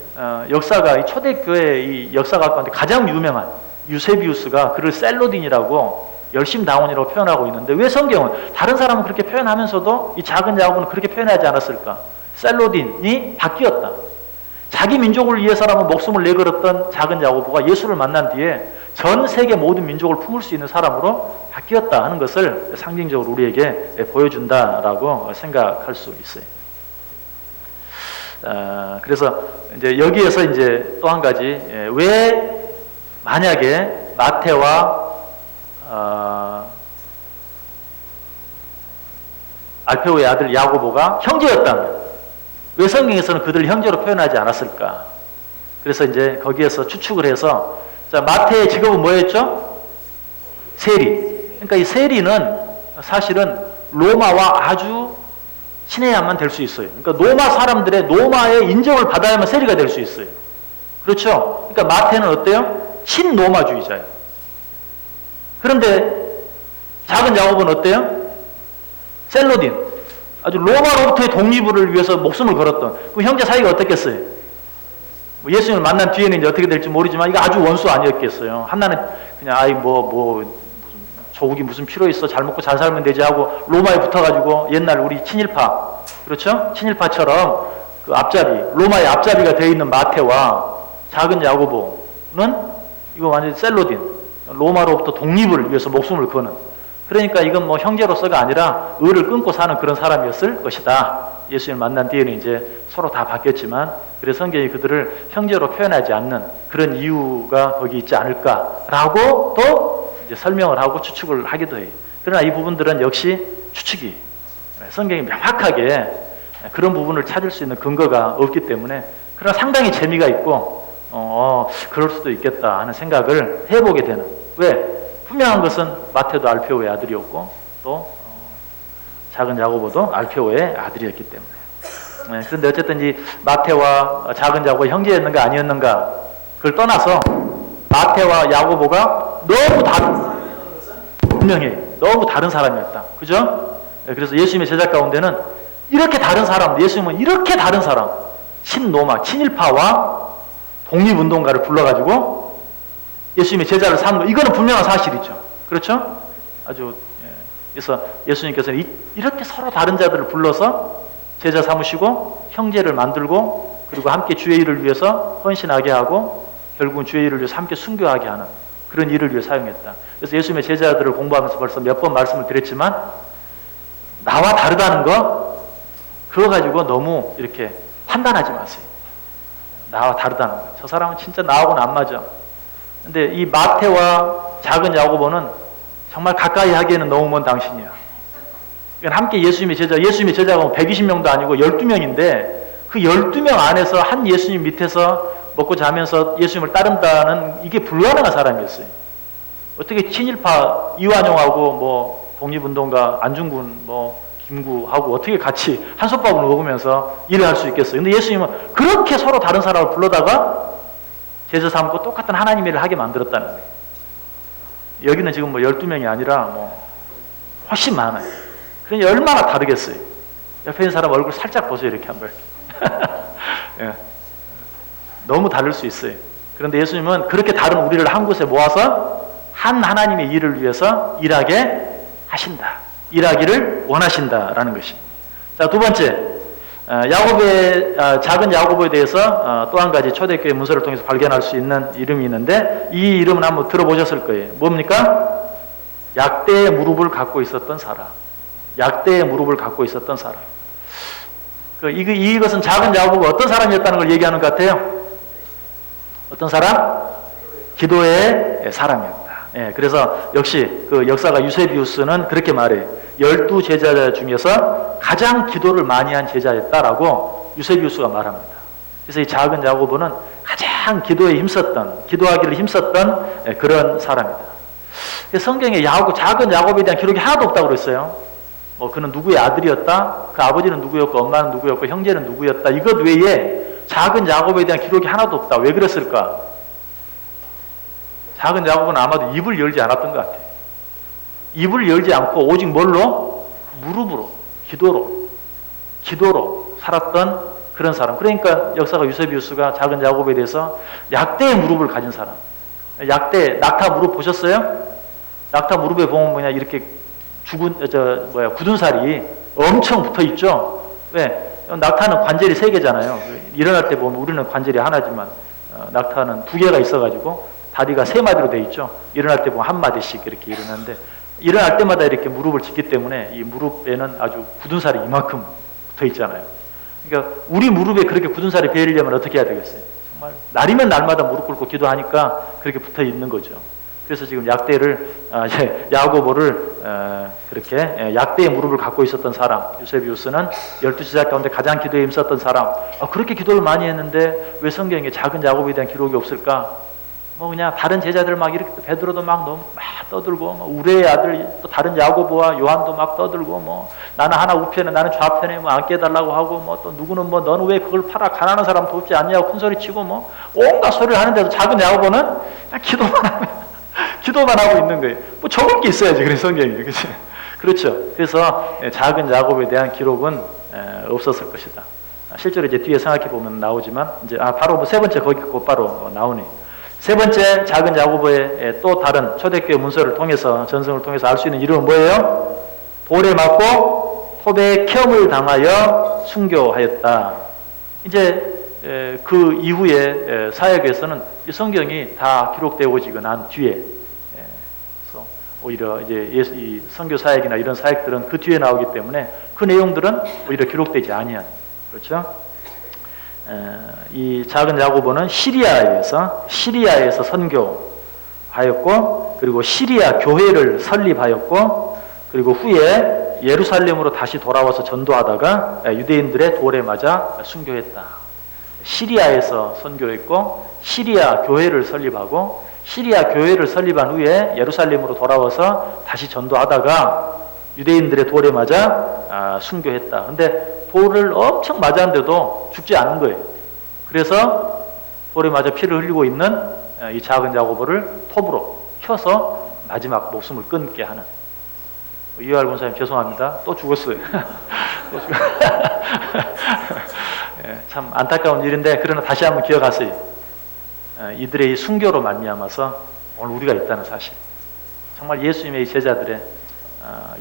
역사가 이 초대교회 이 역사가 가운데 가장 유명한 유세비우스가 그를 셀로딘이라고 열심당원이라고 표현하고 있는데, 왜 성경은 다른 사람은 그렇게 표현하면서도 이 작은 야고보는 그렇게 표현하지 않았을까? 셀로딘이 바뀌었다. 자기 민족을 위해서라면 목숨을 내걸었던 작은 야고보가 예수를 만난 뒤에 전 세계 모든 민족을 품을 수 있는 사람으로 바뀌었다 하는 것을 상징적으로 우리에게 보여준다라고 생각할 수 있어요. 그래서 이제 여기에서 이제 또 한 가지, 왜 만약에 마태와 알페오의 아들 야고보가 형제였다면 왜 성경에서는 그들을 형제로 표현하지 않았을까? 그래서 이제 거기에서 추측을 해서, 자, 마태의 직업은 뭐였죠? 세리. 그러니까 이 세리는 사실은 로마와 아주 친해야만 될 수 있어요. 그러니까 로마 사람들의 로마의 인정을 받아야만 세리가 될 수 있어요. 그렇죠? 그러니까 마태는 어때요? 친로마주의자예요. 그런데 작은 야고보는 어때요? 셀로딘. 아주 로마로부터의 독립을 위해서 목숨을 걸었던 그 형제 사이가 어떻겠어요? 뭐 예수님을 만난 뒤에는 이제 어떻게 될지 모르지만 이거 아주 원수 아니었겠어요. 하나는 그냥 아이 무슨 조국이 무슨 필요 있어, 잘 먹고 잘 살면 되지 하고 로마에 붙어가지고 옛날 우리 친일파, 그렇죠? 친일파처럼 그 앞잡이, 로마의 앞잡이가 되어 있는 마태와 작은 야고보는 이거 완전히 셀로딘, 로마로부터 독립을 위해서 목숨을 거는, 그러니까 이건 뭐 형제로서가 아니라 의를 끊고 사는 그런 사람이었을 것이다. 예수님을 만난 뒤에는 이제 서로 다 바뀌었지만, 그래서 성경이 그들을 형제로 표현하지 않는 그런 이유가 거기 있지 않을까라고 또 이제 설명을 하고 추측을 하기도 해요. 그러나 이 부분들은 역시 추측이, 성경이 명확하게 그런 부분을 찾을 수 있는 근거가 없기 때문에, 그러나 상당히 재미가 있고 그럴 수도 있겠다 하는 생각을 해보게 되는. 왜? 분명한 것은 마태도 알페오의 아들이었고 또 작은 야고보도 알페오의 아들이었기 때문에. 그런데 어쨌든 이 마태와 작은 야고보 형제였는가 아니었는가 그걸 떠나서 마태와 야고보가 너무 분명히 너무 다른 사람이었다. 그죠? 그래서 예수님의 제자 가운데는 이렇게 다른 사람, 예수님은 이렇게 다른 사람, 친로마, 친일파와 독립운동가를 불러가지고 예수님의 제자를 삼는 거, 이거는 분명한 사실이죠. 그렇죠? 아주, 그래서 예수님께서는 이렇게 서로 다른 자들을 불러서 제자 삼으시고 형제를 만들고 그리고 함께 주의 일을 위해서 헌신하게 하고 결국은 주의 일을 위해서 함께 순교하게 하는 그런 일을 위해 사용했다. 그래서 예수님의 제자들을 공부하면서 벌써 몇 번 말씀을 드렸지만, 나와 다르다는 거, 그거 가지고 너무 이렇게 판단하지 마세요. 나와 다르다는 거. 저 사람은 진짜 나하고는 안 맞아. 근데 이 마태와 작은 야고보는 정말 가까이 하기에는 너무 먼 당신이야. 그러니까 함께 예수님의 제자가 120명도 아니고 12명인데 그 12명 안에서 한 예수님 밑에서 먹고 자면서 예수님을 따른다는, 이게 불가능한 사람이었어요. 어떻게 친일파 이완용하고 뭐 독립운동가 안중근 뭐 김구하고 어떻게 같이 한솥밥을 먹으면서 일을 할 수 있겠어요. 근데 예수님은 그렇게 서로 다른 사람을 불러다가 제자 삼고 똑같은 하나님의 일을 하게 만들었다는 거예요. 여기는 지금 뭐 12명이 아니라 뭐 훨씬 많아요. 그러니 얼마나 다르겠어요. 옆에 있는 사람 얼굴 살짝 보세요. 이렇게 한번. 예. 너무 다를 수 있어요. 그런데 예수님은 그렇게 다른 우리를 한 곳에 모아서 한 하나님의 일을 위해서 일하게 하신다. 일하기를 원하신다라는 것입니다. 자, 두 번째. 작은 야고보에 대해서 또 한 가지 초대교회 문서를 통해서 발견할 수 있는 이름이 있는데, 이 이름은 한번 들어보셨을 거예요. 뭡니까? 약대의 무릎을 갖고 있었던 사람. 약대의 무릎을 갖고 있었던 사람. 이것은 작은 야고보가 어떤 사람이었다는 걸 얘기하는 것 같아요. 어떤 사람? 기도의 사람이었다. 예, 그래서 역시 그 역사가 유세비우스는 그렇게 말해요. 12제자 중에서 가장 기도를 많이 한 제자였다라고 유세비우스가 말합니다. 그래서 이 작은 야고보는 가장 기도하기를 힘썼던 그런 사람이다. 성경에 작은 야고보에 대한 기록이 하나도 없다고 그랬어요. 그는 누구의 아들이었다, 그 아버지는 누구였고, 엄마는 누구였고, 형제는 누구였다, 이것 외에 작은 야고보에 대한 기록이 하나도 없다. 왜 그랬을까? 작은 야고보는 아마도 입을 열지 않았던 것 같아요. 입을 열지 않고 오직 뭘로? 무릎으로, 기도로 살았던 그런 사람. 그러니까 역사가 유세비우스가 작은 야고보에 대해서 약대의 무릎을 가진 사람. 낙타 무릎 보셨어요? 낙타 무릎에 보면 이렇게 굳은 살이 엄청 붙어 있죠. 왜? 낙타는 관절이 3개잖아요. 일어날 때 보면 우리는 관절이 하나지만 낙타는 2개가 있어가지고 다리가 3마디로 돼 있죠. 일어날 때 보면 1마디씩 이렇게 일어나는데 일어날 때마다 이렇게 무릎을 짚기 때문에 이 무릎에는 아주 굳은 살이 이만큼 붙어 있잖아요. 그러니까 우리 무릎에 그렇게 굳은 살이 배이려면 어떻게 해야 되겠어요? 정말 날이면 날마다 무릎 꿇고 기도하니까 그렇게 붙어 있는 거죠. 그래서 지금 야고보를 그렇게 약대의 무릎을 갖고 있었던 사람, 유세비우스는 12제자 가운데 가장 기도에 힘썼던 사람. 그렇게 기도를 많이 했는데 왜 성경에 작은 야고보에 대한 기록이 없을까? 뭐 그냥 다른 제자들 막 이렇게 베드로도 막 너무 막 떠들고 뭐 우레의 아들 또 다른 야고보와 요한도 막 떠들고 뭐 나는 하나 우편에 나는 좌편에 뭐 앉게 해달라고 하고 뭐 또 누구는 뭐 너는 왜 그걸 팔아 가난한 사람 돕지 않냐고 큰 소리 치고 뭐 온갖 소리를 하는데도 작은 야고보는 그냥 기도만 하고 있는 거예요. 뭐 적을 게 있어야지. 그래서 성경이 그렇죠. 그렇죠. 그래서 작은 야고보에 대한 기록은 없었을 것이다. 실제로 이제 뒤에 생각해 보면 나오지만 이제 바로 뭐 3번째 거기 곧바로 나오네. 3번째 작은 야고보의 또 다른 초대교회 문서를 통해서 전승을 통해서 알 수 있는 이름은 뭐예요? 돌에 맞고 톱에 켬을 당하여 순교하였다. 이제 그 이후에 사역에서는 이 성경이 다 기록되어지고 난 뒤에 그래서 오히려 이제 이 선교 사역이나 이런 사역들은 그 뒤에 나오기 때문에 그 내용들은 오히려 기록되지 아니한 그렇죠? 이 작은 야고보는 시리아에서 선교하였고 그리고 시리아 교회를 설립하였고 그리고 후에 예루살렘으로 다시 돌아와서 전도하다가 유대인들의 돌에 맞아 순교했다. 시리아에서 선교했고 시리아 교회를 설립하고 시리아 교회를 설립한 후에 예루살렘으로 돌아와서 다시 전도하다가 유대인들의 돌에 맞아 순교했다. 근데 돌을 엄청 맞았는데도 죽지 않은 거예요. 그래서 돌에 맞아 피를 흘리고 있는 이 작은 야고보를 톱으로 켜서 마지막 목숨을 끊게 하는. 이해할 권사님 죄송합니다. 또 죽었어요. 참 안타까운 일인데 그러나 다시 한번 기억하세요. 이들의 이 순교로 말미암아서 오늘 우리가 있다는 사실. 정말 예수님의 제자들의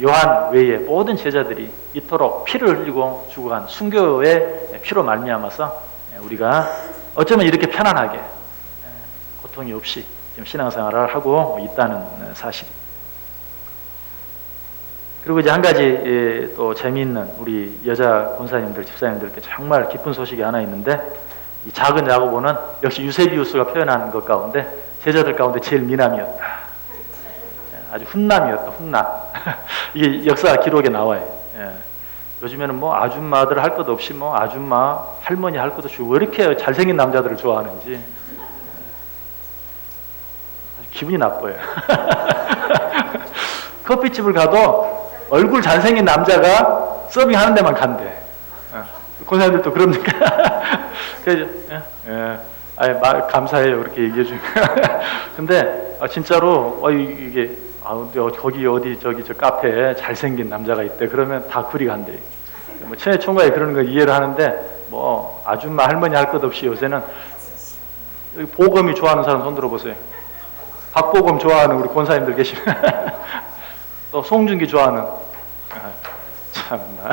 요한 외에 모든 제자들이 이토록 피를 흘리고 죽어간 순교의 피로 말미암아서 우리가 어쩌면 이렇게 편안하게 고통이 없이 지금 신앙생활을 하고 있다는 사실입니다. 그리고 이제 한 가지 또 재미있는 우리 여자 권사님들, 집사님들께 정말 기쁜 소식이 하나 있는데 이 작은 야고보는 역시 유세비우스가 표현한 것 가운데 제자들 가운데 제일 미남이었다. 아주 훈남이었다. 훈남. 이게 역사 기록에 나와요. 요즘에는 뭐 아줌마들 할 것 없이 뭐 아줌마, 할머니 할 것 없이 왜 이렇게 잘생긴 남자들을 좋아하는지 아주 기분이 나빠요. 커피집을 가도 얼굴 잘생긴 남자가 서빙하는 데만 간대. 권사님들도 그럽니까? 감사해요. 그렇게 얘기해 주니까. 근데 진짜로 이게 거기 어디 저기 저 카페에 잘생긴 남자가 있대. 그러면 다 그리 간대. 뭐 친해 총각이 그러는 거 이해를 하는데 뭐 아줌마 할머니 할 것 없이 요새는 여기 보검이 좋아하는 사람 손 들어보세요. 박보검 좋아하는 우리 권사님들 계시면 또 송중기 좋아하는 참나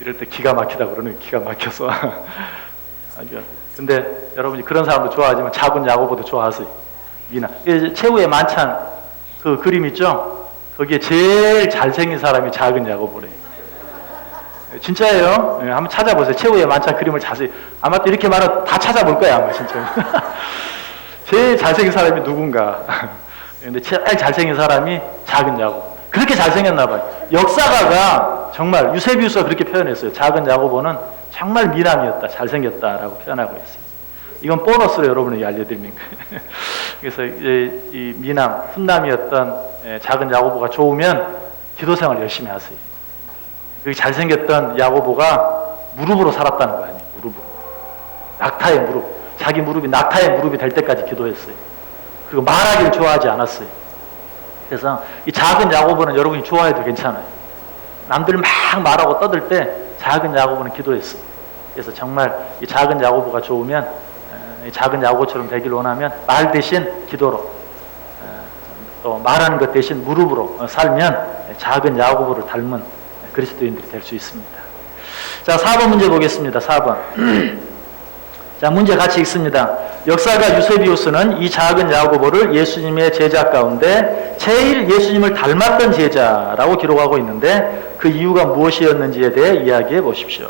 이럴 때 기가 막히다 그러네. 기가 막혀서 근데 여러분이 그런 사람도 좋아하지만 작은 야고보도 좋아하세요. 미나 최후의 만찬 그 그림 있죠? 거기에 제일 잘생긴 사람이 작은 야고보래. 진짜예요. 한번 찾아보세요. 최후의 만찬 그림을 자세히 아마 또 이렇게 말하면 다 찾아볼 거야 아마 진짜. 제일 잘생긴 사람이 누군가. 근데 제일 잘생긴 사람이 작은 야고보. 그렇게 잘생겼나 봐요. 역사가가 정말 유세비우스가 그렇게 표현했어요. 작은 야고보는 정말 미남이었다, 잘생겼다라고 표현하고 있어요. 이건 보너스로 여러분에게 알려드리는 거예요. 그래서 이 미남, 훈남이었던 작은 야고보가 좋으면 기도생활 열심히 하세요. 여기 잘생겼던 야고보가 무릎으로 살았다는 거 아니에요. 무릎으로. 낙타의 무릎. 자기 무릎이 낙타의 무릎이 될 때까지 기도했어요. 그리고 말하기를 좋아하지 않았어요. 그래서 이 작은 야고보는 여러분이 좋아해도 괜찮아요. 남들 막 말하고 떠들 때 작은 야고보는 기도했어요. 그래서 정말 이 작은 야고보가 좋으면 이 작은 야고보처럼 되길 원하면 말 대신 기도로 또 말하는 것 대신 무릎으로 살면 작은 야고보를 닮은 그리스도인들이 될 수 있습니다. 자, 4번 문제 보겠습니다. 4번. 자, 문제 같이 읽습니다. 역사가 유세비우스는 이 작은 야고보를 예수님의 제자 가운데 제일 예수님을 닮았던 제자라고 기록하고 있는데 그 이유가 무엇이었는지에 대해 이야기해 보십시오.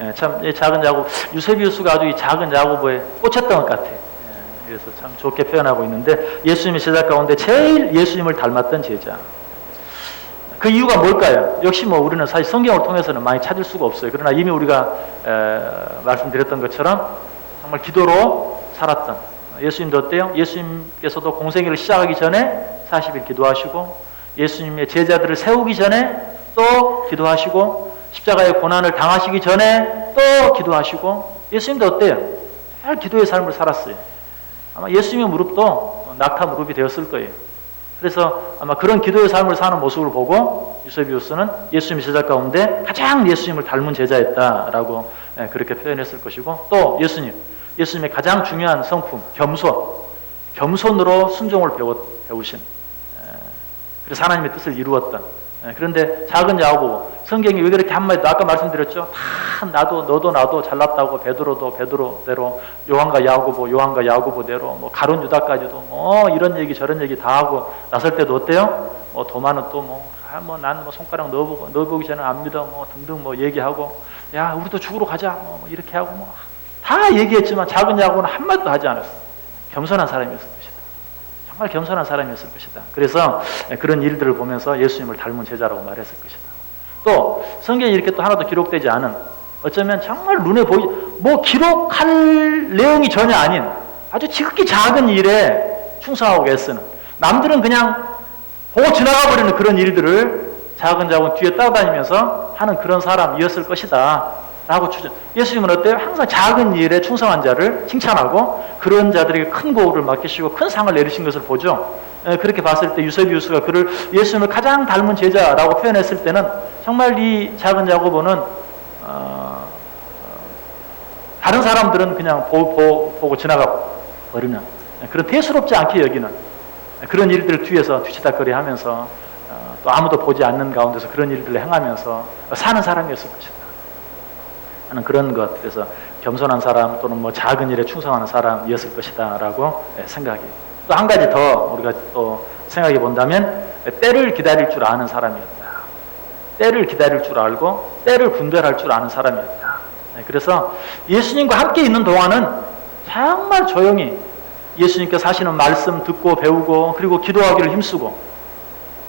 예, 참, 이 작은 야고보, 유세비우스가 아주 이 작은 야고보에 꽂혔던 것 같아요. 예, 그래서 참 좋게 표현하고 있는데 예수님의 제자 가운데 제일 예수님을 닮았던 제자. 그 이유가 뭘까요? 역시 뭐 우리는 사실 성경을 통해서는 많이 찾을 수가 없어요. 그러나 이미 우리가 말씀드렸던 것처럼 정말 기도로 살았던 예수님도 어때요? 예수님께서도 공생애를 시작하기 전에 40일 기도하시고 예수님의 제자들을 세우기 전에 또 기도하시고 십자가의 고난을 당하시기 전에 또 기도하시고 예수님도 어때요? 잘 기도의 삶을 살았어요. 아마 예수님의 무릎도 낙타 무릎이 되었을 거예요. 그래서 아마 그런 기도의 삶을 사는 모습을 보고 유세비우스는 예수님의 제자 가운데 가장 예수님을 닮은 제자였다라고 그렇게 표현했을 것이고 또 예수님의 가장 중요한 성품 겸손으로 순종을 배우신 그래서 하나님의 뜻을 이루었던 그런데 작은 야고보 성경이 왜 그렇게 한마디도 아까 말씀드렸죠. 다 너도 나도 잘났다고 베드로도 베드로대로 요한과 야고보대로 뭐 가룟 유다까지도 뭐 이런 얘기 저런 얘기 다 하고 나설 때도 어때요? 뭐 도마는 또 난 손가락 넣어보기 전에 안 믿어 뭐 등등 뭐 얘기하고 야 우리도 죽으러 가자 뭐 이렇게 하고 뭐 다 얘기했지만 작은 야고보는 한마디도 하지 않았어. 겸손한 사람이었을 것이다. 정말 겸손한 사람이었을 것이다. 그래서 그런 일들을 보면서 예수님을 닮은 제자라고 말했을 것이다. 또 성경에 이렇게 또 하나도 기록되지 않은 어쩌면 정말 눈에 뭐 기록할 내용이 전혀 아닌 아주 지극히 작은 일에 충성하고 애쓰는 남들은 그냥 보고 지나가 버리는 그런 일들을 작은 뒤에 따라다니면서 하는 그런 사람이었을 것이다 라고 추정. 예수님은 어때요? 항상 작은 일에 충성한 자를 칭찬하고 그런 자들에게 큰 고울을 맡기시고 큰 상을 내리신 것을 보죠. 그렇게 봤을 때 유세비우스가 그를 예수님을 가장 닮은 제자라고 표현했을 때는 정말 이 작은 야고보는 다른 사람들은 그냥 보고 지나가 버리는 그런 대수롭지 않게 여기는 그런 일들을 뒤에서 뒤치다거리 하면서 또 아무도 보지 않는 가운데서 그런 일들을 행하면서 사는 사람이었을 것이다 하는 그런 것. 그래서 겸손한 사람 또는 뭐 작은 일에 충성하는 사람이었을 것이다 라고 생각해요. 또 한 가지 더 우리가 또 생각해 본다면 때를 기다릴 줄 아는 사람이었다. 때를 기다릴 줄 알고 때를 분별할 줄 아는 사람이었다. 그래서 예수님과 함께 있는 동안은 정말 조용히 예수님께서 하시는 말씀 듣고 배우고 그리고 기도하기를 힘쓰고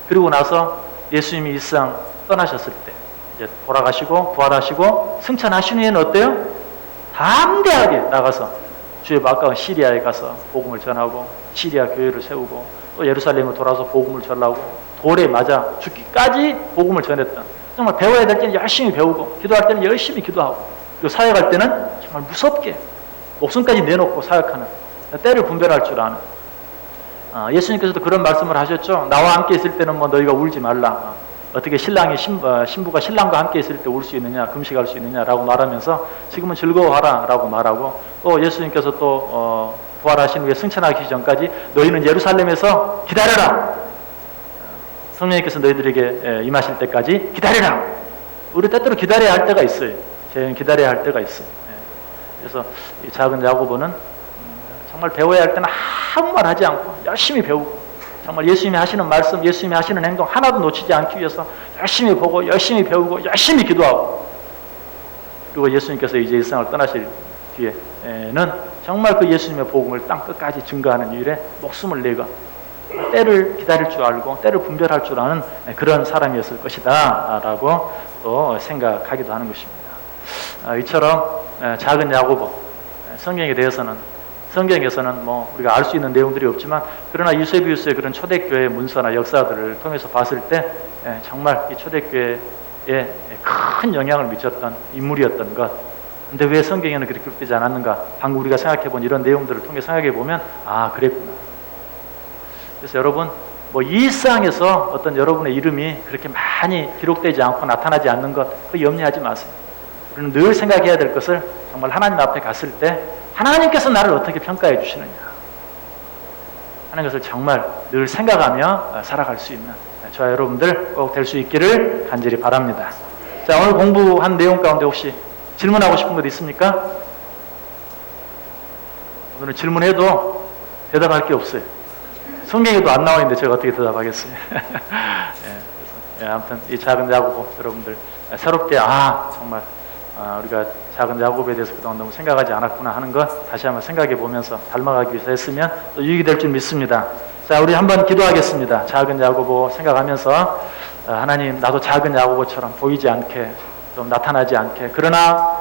그리고 나서 예수님이 이 세상 떠나셨을 때 이제 돌아가시고 부활하시고 승천하신 후에는 어때요? 담대하게 나가서 주의 가까운 시리아에 가서 복음을 전하고 시리아 교회를 세우고 또 예루살렘으로 돌아서 복음을 전하고 돌에 맞아 죽기까지 복음을 전했던 정말 배워야 될 때는 열심히 배우고 기도할 때는 열심히 기도하고 그리고 사역할 때는 정말 무섭게 목숨까지 내놓고 사역하는 때를 분별할 줄 아는 예수님께서도 그런 말씀을 하셨죠. 나와 함께 있을 때는 뭐 너희가 울지 말라. 어떻게 신부가 신랑과 함께 있을 때 울 수 있느냐 금식할 수 있느냐라고 말하면서 지금은 즐거워하라 라고 말하고 또 예수님께서 또 부활하신 후에 승천하기 전까지 너희는 예루살렘에서 기다려라. 성령님께서 너희들에게 임하실 때까지 기다려라. 우리 때때로 기다려야 할 때가 있어요. 기다려야 할 때가 있어요. 그래서 이 작은 야고보는 정말 배워야 할 때는 아무 말 하지 않고 열심히 배우고 정말 예수님이 하시는 말씀, 예수님이 하시는 행동 하나도 놓치지 않기 위해서 열심히 보고 열심히 배우고 열심히 기도하고 그리고 예수님께서 이제 이 세상을 떠나실 뒤에는 정말 그 예수님의 복음을 땅 끝까지 증거하는 일에 목숨을 내가 때를 기다릴 줄 알고 때를 분별할 줄 아는 그런 사람이었을 것이다 라고 또 생각하기도 하는 것입니다. 이처럼 작은 야고보 성경에서는 뭐 우리가 알 수 있는 내용들이 없지만 그러나 유세비우스의 그런 초대교회 문서나 역사들을 통해서 봤을 때 정말 이 초대교회에 큰 영향을 미쳤던 인물이었던 것. 근데 왜 성경에는 그렇게 기록되지 않았는가? 방금 우리가 생각해본 이런 내용들을 통해 생각해 보면 그랬구나. 그래서 여러분 뭐 이 세상에서 어떤 여러분의 이름이 그렇게 많이 기록되지 않고 나타나지 않는 것 그 염려하지 마세요. 우리는 늘 생각해야 될 것을 정말 하나님 앞에 갔을 때 하나님께서 나를 어떻게 평가해 주시느냐 하는 것을 정말 늘 생각하며 살아갈 수 있는 저와 여러분들 꼭 될 수 있기를 간절히 바랍니다. 자, 오늘 공부한 내용 가운데 혹시 질문하고 싶은 것 있습니까? 오늘 질문해도 대답할 게 없어요. 성경에도 안 나와 있는데 제가 어떻게 대답하겠어요? 아무튼 이 작은 야고보 여러분들 새롭게 정말 우리가 작은 야고보에 대해서 그동안 너무 생각하지 않았구나 하는 것 다시 한번 생각해 보면서 닮아가기 위해서 했으면 또 유익이 될 줄 믿습니다. 자, 우리 한번 기도하겠습니다. 작은 야고보 생각하면서 하나님, 나도 작은 야고보처럼 보이지 않게 좀 나타나지 않게, 그러나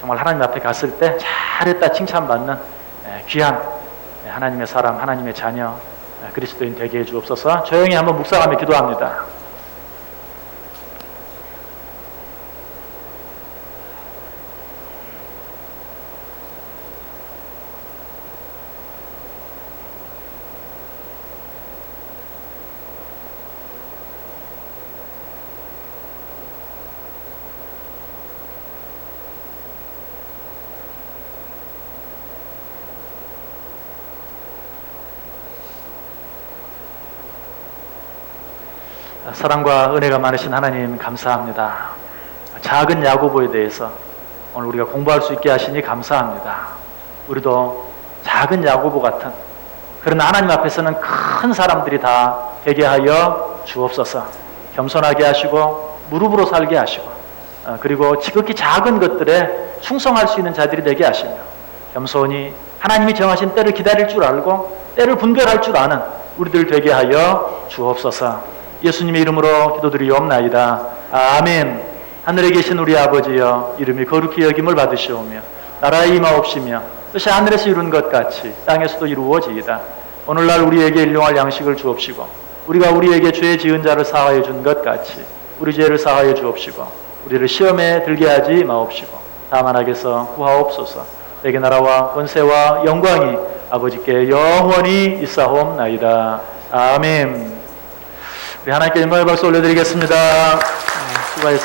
정말 하나님 앞에 갔을 때 잘했다 칭찬받는 귀한 하나님의 사람, 하나님의 자녀, 그리스도인 되게 해 주옵소서. 조용히 한번 묵상하며 기도합니다. 사랑과 은혜가 많으신 하나님 감사합니다. 작은 야고보에 대해서 오늘 우리가 공부할 수 있게 하시니 감사합니다. 우리도 작은 야고보 같은, 그러나 하나님 앞에서는 큰 사람들이 다 되게 하여 주옵소서. 겸손하게 하시고 무릎으로 살게 하시고 그리고 지극히 작은 것들에 충성할 수 있는 자들이 되게 하시며, 겸손히 하나님이 정하신 때를 기다릴 줄 알고 때를 분별할 줄 아는 우리들 되게 하여 주옵소서. 예수님의 이름으로 기도드리옵나이다. 아멘. 하늘에 계신 우리 아버지여, 이름이 거룩히 여김을 받으시오며 나라의 임하옵시며 뜻이 하늘에서 이룬 것 같이 땅에서도 이루어지이다. 오늘날 우리에게 일용할 양식을 주옵시고 우리가 우리에게 죄 지은 자를 사하여 준 것 같이 우리 죄를 사하여 주옵시고 우리를 시험에 들게 하지 마옵시고 다만 악에서 구하옵소서. 내게 나라와 권세와 영광이 아버지께 영원히 있사옵나이다. 아멘. 우리 하나님께 영광의 박수 올려드리겠습니다. 수고하셨습니다.